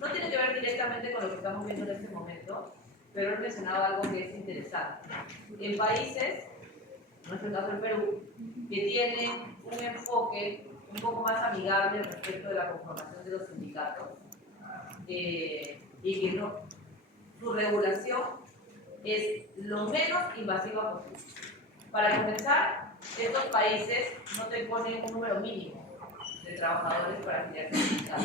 No tiene que ver directamente con lo que estamos viendo en este momento, pero él mencionaba algo que es interesante. En países, en nuestro caso el Perú, que tienen un enfoque un poco más amigable respecto de la conformación de los sindicatos, y que no, su regulación es lo menos invasiva posible. Para comenzar, estos países no te ponen un número mínimo de trabajadores para afiliarse al sindicato.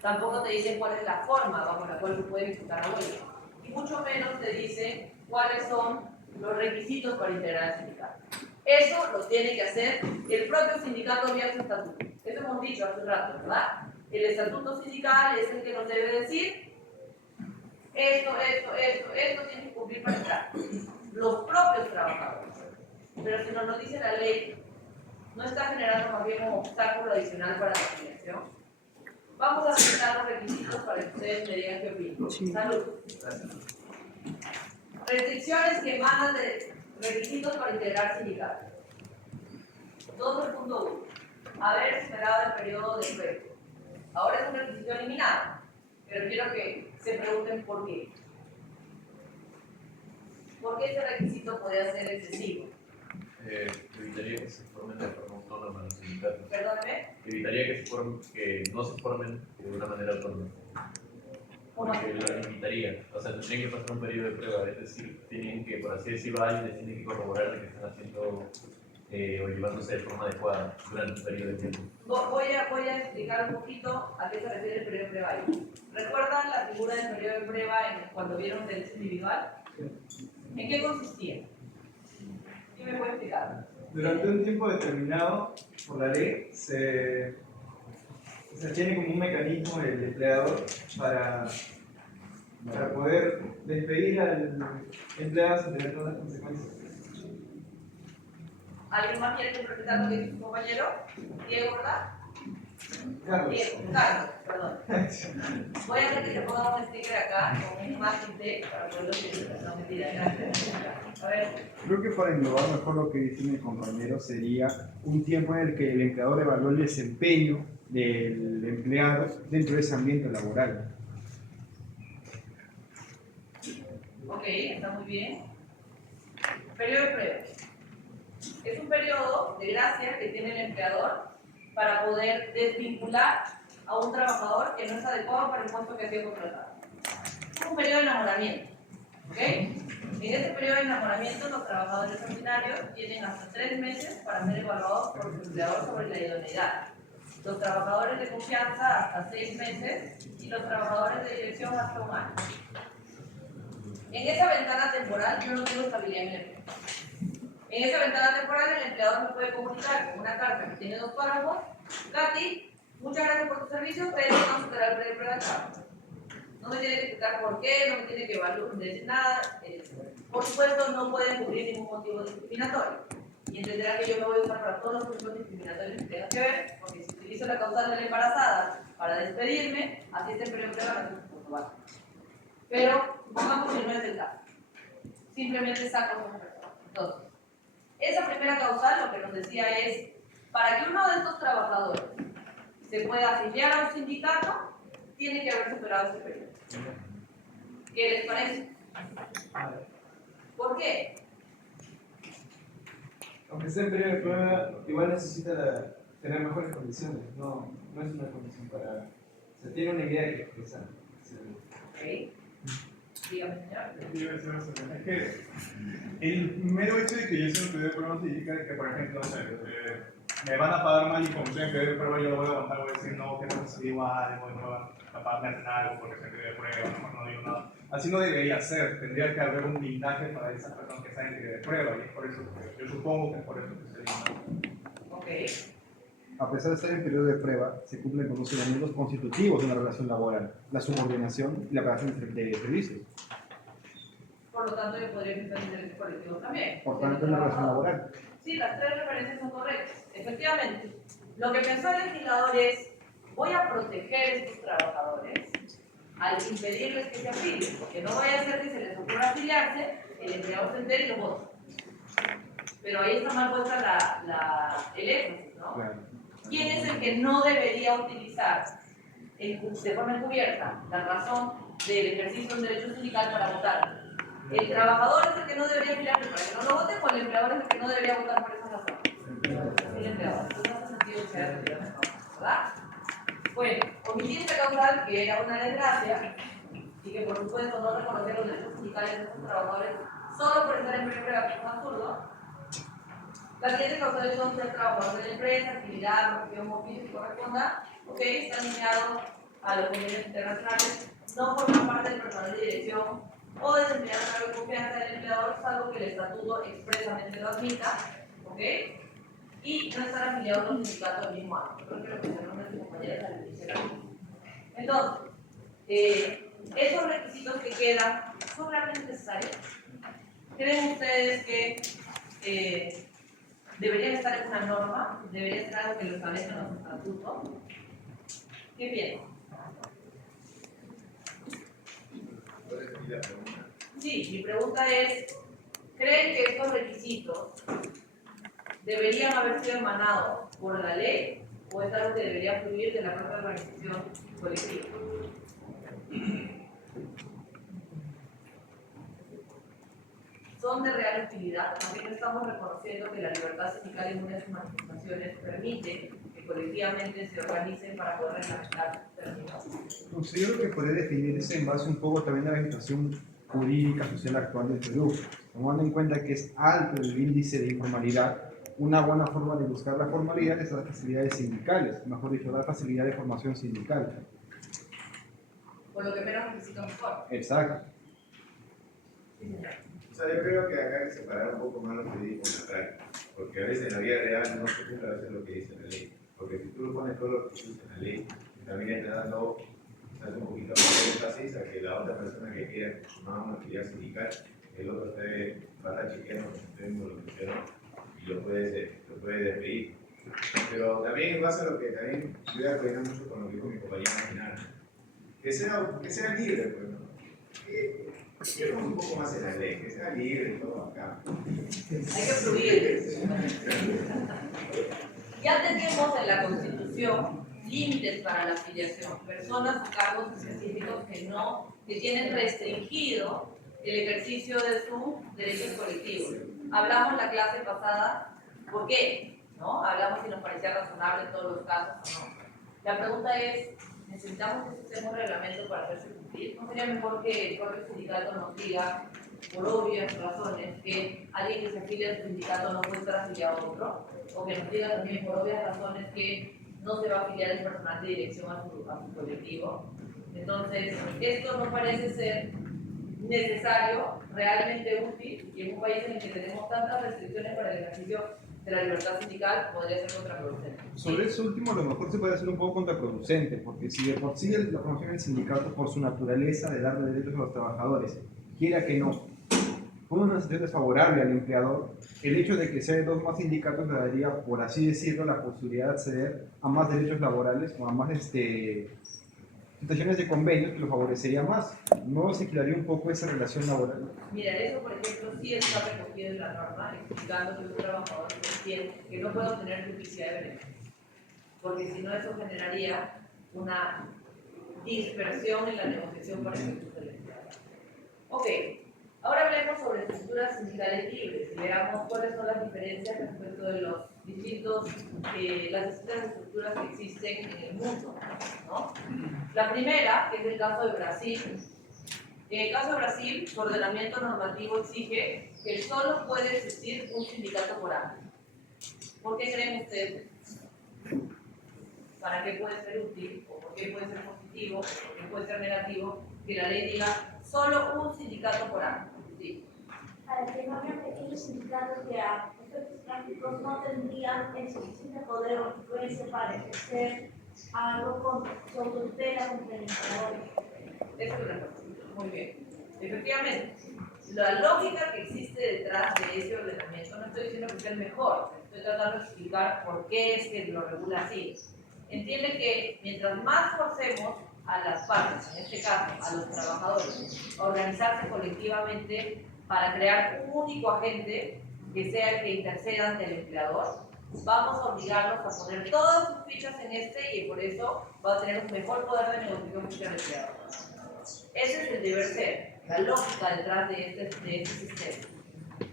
Tampoco te dicen cuál es la forma bajo la cual tú puedes ejecutar la huelga. Y mucho menos te dicen cuáles son los requisitos para integrar al sindicato. Eso lo tiene que hacer el propio sindicato vía su estatuto. Eso hemos dicho hace un rato, ¿verdad? El estatuto sindical es el que nos debe decir esto tiene que cumplir para entrar. Los propios trabajadores. Pero si no nos dice la ley, no está generando más bien un obstáculo adicional para la afiliación. Vamos a presentar los requisitos para que ustedes me digan qué opinan. Sí. Salud. Restricciones que emanan de requisitos para integrar sindicatos. 2.1. Haber esperado el periodo de prueba. Ahora es un requisito eliminado, pero quiero que se pregunten por qué. ¿Por qué ese requisito puede ser excesivo? Evitaría que se formen de forma autónoma los sindicatos. Perdóneme. Evitaría que no se formen de una manera autónoma. Porque lo limitaría. O sea, tendrían que pasar un periodo de prueba, es decir, tienen que, por así decirlo, alguien les tiene que corroborar de que están haciendo o llevándose de forma adecuada durante un periodo de tiempo. Voy a explicar un poquito a qué se refiere el periodo de prueba ahí. ¿Recuerdan la figura del periodo de prueba cuando vieron derecho individual? ¿En qué consistía? ¿Quién me puede explicar? Durante un tiempo determinado, por la ley, se tiene como un mecanismo el empleador para poder despedir al empleado sin tener todas las consecuencias. ¿Alguien más quiere complementar lo que dice su compañero? Diego, ¿verdad? Carlos. Diego, Carlos, perdón. Voy a hacer que se ponga un sticker acá con un imagen de para poderlo utilizar. No, mentira, gracias. A ver. Creo que para englobar mejor lo que dice mi compañero sería un tiempo en el que el empleador evalúe el desempeño del empleado dentro de ese ambiente laboral. Ok, está muy bien. Periodo de prueba. Es un periodo de gracia que tiene el empleador para poder desvincular a un trabajador que no es adecuado para el puesto que ha sido contratado. Es un periodo de enamoramiento. ¿Ok? En este periodo de enamoramiento, los trabajadores ordinarios tienen hasta 3 meses para ser evaluados por su empleador sobre la idoneidad. Los trabajadores de confianza hasta 6 meses y los trabajadores de dirección hasta 1 año. En esa ventana temporal yo no tengo estabilidad en el empleo. En esa ventana temporal el empleador me puede comunicar con una carta que tiene 2 párrafos. Katy, muchas gracias por tu servicio, pero no superar el periodo de prueba de trabajo. No me tiene que explicar por qué, no me tiene que decir nada. Por supuesto, no pueden cubrir ningún motivo discriminatorio. Y entenderán que yo me voy a usar para todos los motivos discriminatorios que tengan que ver, porque si utilizo la causal de la embarazada para despedirme, así este periodo de prueba no se puede tomar. Pero pongamos que no es el caso. Simplemente saco como persona. Entonces, esa primera causal lo que nos decía es, para que uno de estos trabajadores se pueda afiliar a un sindicato, tiene que haber superado ese periodo. ¿Qué les parece? ¿Por qué? aunque esté en periodo de prueba, igual necesita tener mejores condiciones, no es una condición para... O sea, tiene una idea que expresar. Ok. Dígame, señor. Es que el mero hecho de que yo esté en periodo de prueba significa que, por ejemplo, no sé, me van a pagar mal y como estoy en periodo de prueba yo lo voy a aguantar, voy a decir no, que no recibí algo, no van a pagarme algo porque estoy en periodo de prueba, mejor no digo nada. Así no debería ser, tendría que haber un blindaje para esas personas que están en periodo de prueba y es por eso que yo supongo que es por eso que se blinda. Ok. A pesar de estar en periodo de prueba, se cumplen con los elementos constitutivos de una relación laboral, la subordinación y la prestación de servicios. Por lo tanto, yo podría pensar en derechos colectivos también. Por tanto, es una relación laboral. Sí, las tres referencias son correctas. Efectivamente, lo que pensó el legislador es, voy a proteger a estos trabajadores al impedirles que se afilien, porque no vaya a ser que se les ocurra afiliarse, el empleador se entere y lo vote. Pero ahí está mal puesta el énfasis, ¿no? Claro. ¿Quién es el que no debería utilizar de forma encubierta la razón del ejercicio de un derecho sindical para votar? ¿El trabajador es el que no debería afiliarse para que no lo vote o el empleador es el que no debería votar por esa razón? El empleador. Entonces no hace sentido que sea ¿verdad? Bueno, omitir esta causal, que era una desgracia, y que por supuesto no reconocer los derechos sindicales de estos trabajadores solo por estar en prueba, que es un absurdo. Las siguientes causales son ser trabajador de la empresa, actividad, profesión o oficio que corresponda, ok, está alineado a los convenios internacionales, no forma parte del personal de dirección o desempeñar un cargo de confianza del empleador, salvo que el estatuto expresamente lo admita, ok, y no estar afiliado a un sindicato del mismo año. Creo que lo que mencionaron nuestros compañeros al inicio de la misma. Entonces, esos requisitos que quedan son realmente necesarios. ¿Creen ustedes que deberían estar en una norma? ¿Debería ser algo que lo establezcan los estatutos? ¿Qué piensan? ¿Puedes repetir la pregunta? Sí, mi pregunta es, ¿creen que estos requisitos deberían haber sido emanados por la ley o es algo que debería fluir de la propia organización colectiva? Son de real utilidad. También estamos reconociendo que la libertad sindical en una de sus manifestaciones permite que colectivamente se organicen para poder reglamentar sus términos. Yo creo que puede definirse en base un poco también a la situación jurídica social actual del Perú, tomando en cuenta que es alto el índice de informalidad. Una buena forma de buscar la formalidad es dar facilidades sindicales, mejor dicho, dar facilidad de formación sindical. Por lo que menos necesito mejor. Exacto. Sí, señor. O sea, yo creo que acá hay que separar un poco más lo que dice con la práctica, porque a veces en la vida real no se cumple a veces lo que dice la ley, porque si tú lo pones todo lo que dice en la ley, también está dando un poquito más de énfasis a que la otra persona que quiera formar una actividad sindical, el otro va a estar chequeando que esté involucrado y lo puede despedir. Pero también en base a lo que también voy a coordinar mucho con lo que dijo mi compañera final, que sea libre, pues, ¿no? Quiero un poco más en la ley, que sea libre todo acá. Hay que fluir. Ya tenemos en la Constitución límites para la afiliación, personas o cargos específicos que tienen restringido el ejercicio de sus derechos colectivos. Hablamos la clase pasada, ¿por qué? ¿No? Hablamos si nos parecía razonable en todos los casos o no. La pregunta es, ¿necesitamos que usemos un reglamento para hacerse cumplir? ¿No sería mejor que el propio sindicato nos diga, por obvias razones, que alguien que se afilia a su sindicato no puede estar afiliado a otro? O que nos diga también, por obvias razones, que no se va a afiliar el personal de dirección a su colectivo. Entonces, esto no parece ser necesario, realmente útil, y en un país en el que tenemos tantas restricciones para el ejercicio de la libertad sindical, podría ser contraproducente. Sobre eso último, a lo mejor se puede hacer un poco contraproducente, porque si de por sí la formación del sindicato, por su naturaleza de darle derechos a los trabajadores, quiera que no, con una situación desfavorable al empleador, el hecho de que sea de dos más sindicatos le daría, por así decirlo, la posibilidad de acceder a más derechos laborales o a más situaciones de convenios que lo favorecería más. ¿No se equilibraría un poco esa relación laboral? Mira, eso por ejemplo sí está recogido en la norma, explicando que un trabajador que no puede obtener duplicidad de beneficios, porque si no eso generaría una dispersión en la negociación para el recurso del empleado. Ok, Ahora hablemos sobre estructuras sindicales libres y veamos cuáles son las diferencias respecto de las distintas estructuras que existen en el mundo, ¿no? La primera, que es el caso de Brasil. En el caso de Brasil, su ordenamiento normativo exige que solo puede existir un sindicato por año. ¿Por qué creen ustedes? ¿Para qué puede ser útil? ¿O por qué puede ser positivo? ¿O por qué puede ser negativo? Que la ley diga solo un sindicato por año. Sí. Para que no haya pequeños sindicatos que a efectos prácticos no tendrían el suficiente poder o influencia para ejercer algo con su autoritela contra el empleador. Eso es una cosa. Muy bien. Efectivamente, la lógica que existe detrás de ese ordenamiento, no estoy diciendo que sea el mejor, estoy tratando de explicar por qué es que lo regula así. Entiende que mientras más forcemos a las partes, en este caso a los trabajadores, a organizarse colectivamente para crear un único agente que sea el que interceda ante el empleador, vamos a obligarlos a poner todas sus fichas en este y por eso va a tener un mejor poder de negociación frente al empleador. Ese es el deber ser, la lógica detrás de este sistema.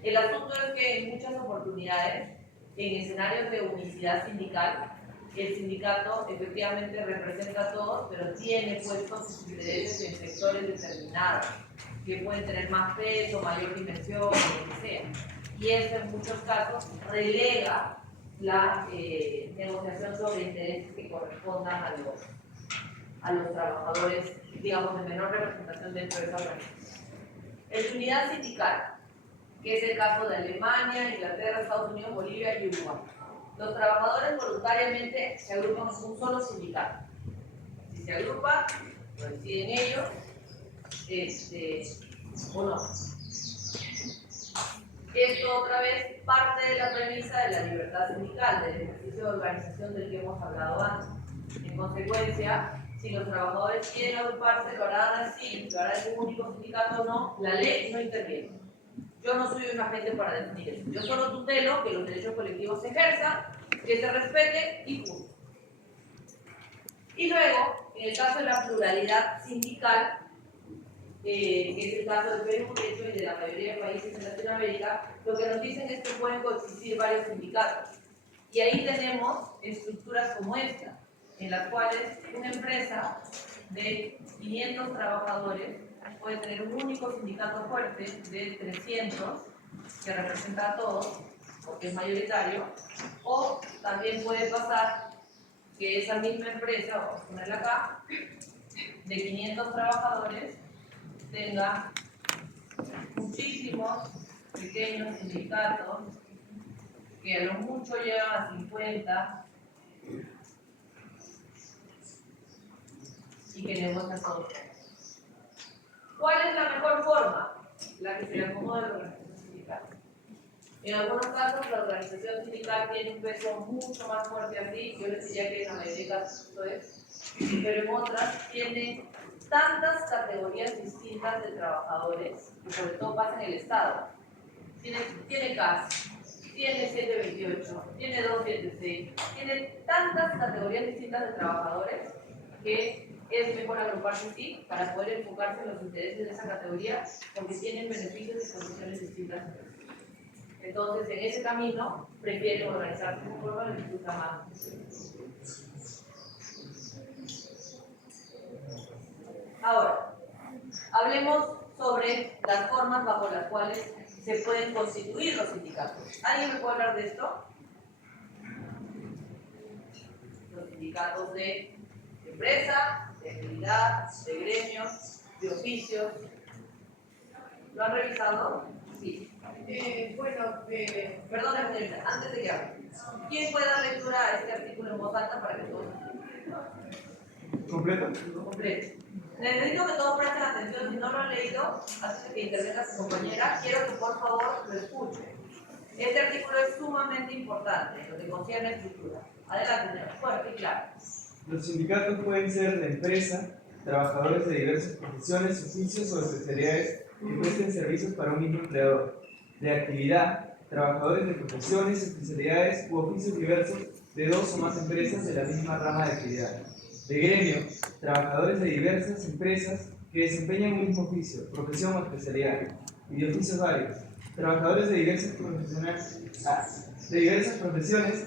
El asunto es que en muchas oportunidades, en escenarios de unicidad sindical, el sindicato efectivamente representa a todos, pero tiene puestos sus intereses en sectores determinados, que pueden tener más peso, mayor dimensión, lo que sea. Y eso en muchos casos relega la negociación sobre intereses que correspondan a los trabajadores, digamos, de menor representación dentro de esa organización. En unidad sindical, que es el caso de Alemania, Inglaterra, Estados Unidos, Bolivia y Uruguay. Los trabajadores voluntariamente se agrupan en un solo sindicato. Si se agrupan, lo deciden ellos, o no. Esto otra vez parte de la premisa de la libertad sindical, del ejercicio de organización del que hemos hablado antes. En consecuencia, si los trabajadores quieren agruparse, lo harán así, lo harán en un único sindicato o no, la ley no interviene. Yo no soy un agente para definir eso. Yo solo tutelo que los derechos colectivos se ejerzan, que se respeten y punto. Y luego, en el caso de la pluralidad sindical, que es el caso del Perú, de hecho, y de la mayoría de países en Latinoamérica, lo que nos dicen es que pueden coexistir varios sindicatos. Y ahí tenemos estructuras como esta, en las cuales una empresa de 500 trabajadores puede tener un único sindicato fuerte de 300 que representa a todos, porque es mayoritario, o también puede pasar que esa misma empresa, vamos a ponerla acá, de 500 trabajadores, tenga muchísimos pequeños sindicatos que a lo mucho llegan a 50 y que negocian todos. ¿Cuál es la mejor forma? La que se le acomoda a la organización sindical. En algunos casos la organización sindical tiene un peso mucho más fuerte así, yo les diría que en la mayoría de casos eso es, pero en otras tiene tantas categorías distintas de trabajadores, que sobre todo pasa en el Estado. Tiene CAS, tiene 728, tiene 276, tiene tantas categorías distintas de trabajadores que es mejor agruparse así para poder enfocarse en los intereses de esa categoría porque tienen beneficios y condiciones distintas. Entonces, en ese camino, prefieren organizarse de forma que les gusta más. Ahora, hablemos sobre las formas bajo las cuales se pueden constituir los sindicatos. ¿Alguien me puede hablar de esto? Los sindicatos de empresa, de actividad, de gremios, de oficios. ¿Lo han revisado? Sí. Perdón, señorita, antes de que hable. ¿Quién puede dar lectura a este artículo en voz alta para que todos entiendan? ¿Completo? Completo. Necesito que todos presten atención, si no lo han leído, antes de que intervenga su compañera, quiero que por favor lo escuchen. Este artículo es sumamente importante, lo que concierne a estructura. Adelante, señor. Fuerte y claro. Los sindicatos pueden ser de empresa, trabajadores de diversas profesiones, oficios o especialidades que presten servicios para un mismo empleador, de actividad, trabajadores de profesiones, especialidades u oficios diversos de dos o más empresas de la misma rama de actividad, de gremio, trabajadores de diversas empresas que desempeñan un mismo oficio, profesión o especialidad, y de oficios varios, trabajadores de diversas profesiones,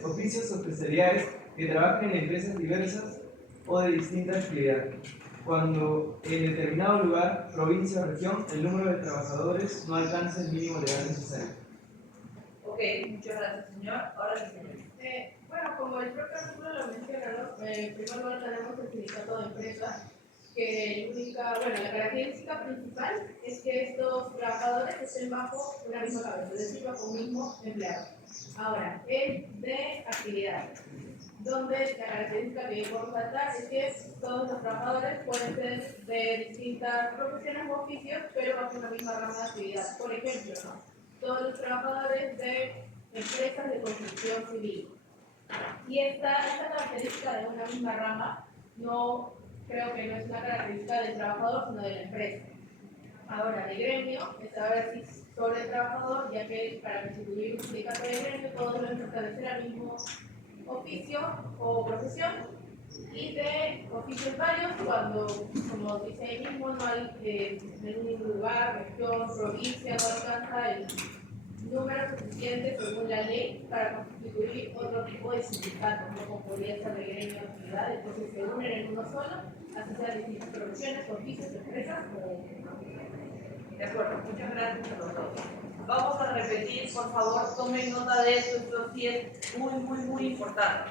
oficios o especialidades que trabajan en empresas diversas o de distinta actividad, cuando en determinado lugar, provincia o región, el número de trabajadores no alcanza el mínimo legal necesario. Ok, muchas gracias, señor. Ahora sí, señor. Bueno, como el propio artículo lo menciona, ¿no? En primer lugar tenemos el sindicato de empresas, que la característica principal es que estos trabajadores estén bajo una misma cabeza, es decir, bajo un mismo empleado. Ahora, es de actividad, donde la característica que yo puedo resaltar es que todos los trabajadores pueden ser de distintas profesiones o oficios, pero bajo una misma rama de actividad. Por ejemplo, ¿no? Todos los trabajadores de empresas de construcción civil. Y esta característica de una misma rama creo que no es una característica del trabajador, sino de la empresa. Ahora, de gremio, es saber si sobre el trabajador, ya que para constituir un sindicato de gremio todos deben pertenecer al mismo oficio o profesión, y de oficios varios cuando, como dice ahí mismo, no hay en un lugar, región, provincia, no alcanza el número suficiente según la ley para constituir otro tipo de sindicato, como podría ser de gremio de actividad, entonces se unen en uno solo, así sea distintas profesiones, oficios, empresas De acuerdo, muchas gracias a los dos. Vamos a repetir, por favor, tomen nota de esto sí es muy importante.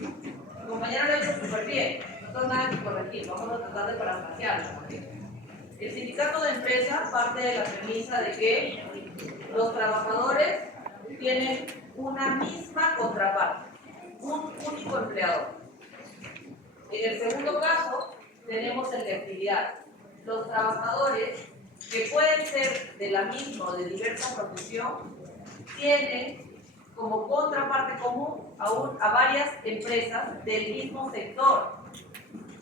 El compañero lo ha hecho súper bien, no tengo nada que corregir, vamos a tratar de parafrasearlo. El sindicato de empresas parte de la premisa de que los trabajadores tienen una misma contraparte, un único empleador. En el segundo caso, tenemos el de actividad. Los trabajadores, que pueden ser de la misma o de diversa profesión, tienen como contraparte común a varias empresas del mismo sector.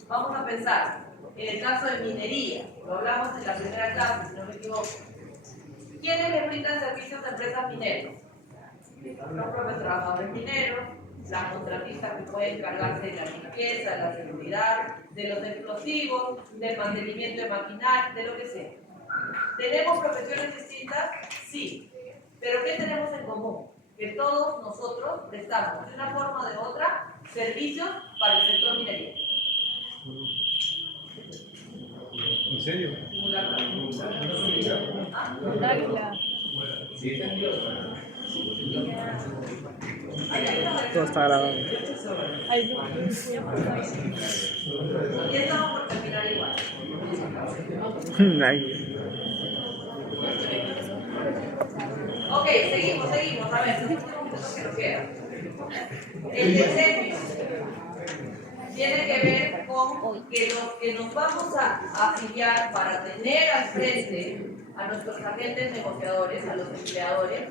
Vamos a pensar, en el caso de minería, lo hablamos en la primera clase, si no me equivoco. ¿Quiénes le brindan servicios a empresas mineras? Los propios trabajadores mineros, las contratistas que pueden encargarse de la limpieza, de la seguridad, de los explosivos, del mantenimiento de maquinaria, de lo que sea. ¿Tenemos profesiones distintas? Sí. ¿Pero qué tenemos en común? Que todos nosotros prestamos de una forma o de otra servicios para el sector minería. ¿En serio? Todo está grabado. Y estamos por terminar igual. Ok, seguimos. A ver, los últimos minutos que nos quedan. El desempeño tiene que ver con que los que nos vamos a afiliar para tener al frente a nuestros agentes negociadores, a los empleadores,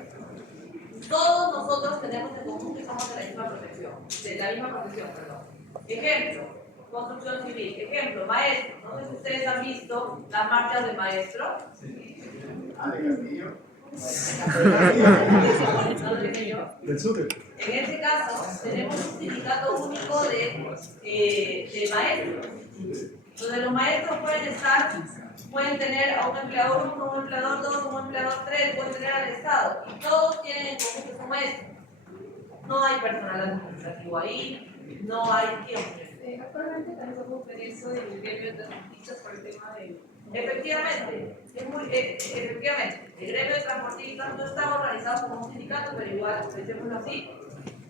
todos nosotros tenemos en común que somos de la misma profesión. Ejemplo, construcción civil. Ejemplo, maestro. No sé si ustedes han visto las marchas de maestro. Del súper. En este caso, tenemos un sindicato único de maestros. Donde los maestros pueden tener a un empleador 1, un empleador 2, un empleador 3, pueden tener al Estado. Y todos tienen en común que son maestros. No hay personal administrativo ahí, no hay tiempo. Actualmente también somos eso del gremio de transportistas por el tema de... Efectivamente, el gremio de transportistas no está organizado como un sindicato, pero igual, pensémoslo así,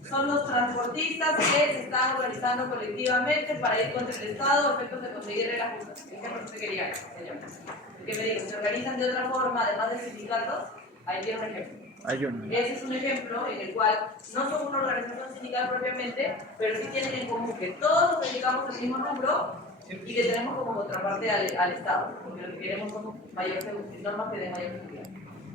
son los transportistas que se están organizando colectivamente para ir contra el Estado a efectos de conseguir reglas justas. El ejemplo que se quería, señor. Que me digo, se organizan de otra forma, además de sindicatos, ahí tiene un ejemplo. Ese es un ejemplo en el cual no son una organización sindical propiamente, pero sí tienen en común que todos nos dedicamos al mismo rubro y que tenemos como contraparte al Estado, porque lo que queremos son normas que den mayor seguridad.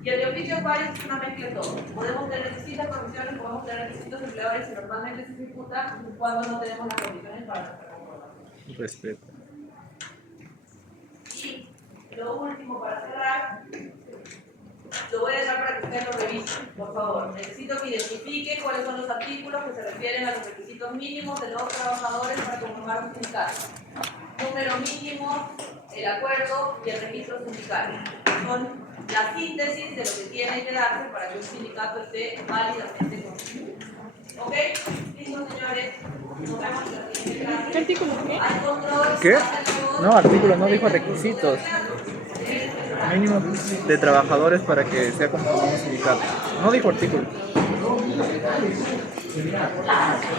Y el de oficios varios es una mezcla de todo. Podemos tener distintas profesiones, podemos tener distintos empleadores y normalmente se dificulta cuando no tenemos las condiciones para nuestra conformación. Respeto. Y lo último para cerrar, lo voy a dejar para que ustedes lo revisen, por favor. Necesito que identifiquen cuáles son los artículos que se refieren a los requisitos mínimos de los trabajadores para conformar un sindicato. Número mínimo, el acuerdo y el registro sindical. Son la síntesis de lo que tiene que darse para que un sindicato esté válidamente constituido. ¿Ok? Listo, señores. Nos vemos en la siguiente clase. ¿Qué artículo qué? Hay control. ¿Qué? No, artículo no dijo requisitos. Mínimo de trabajadores para que sea conformado un sindicato. No dijo artículo.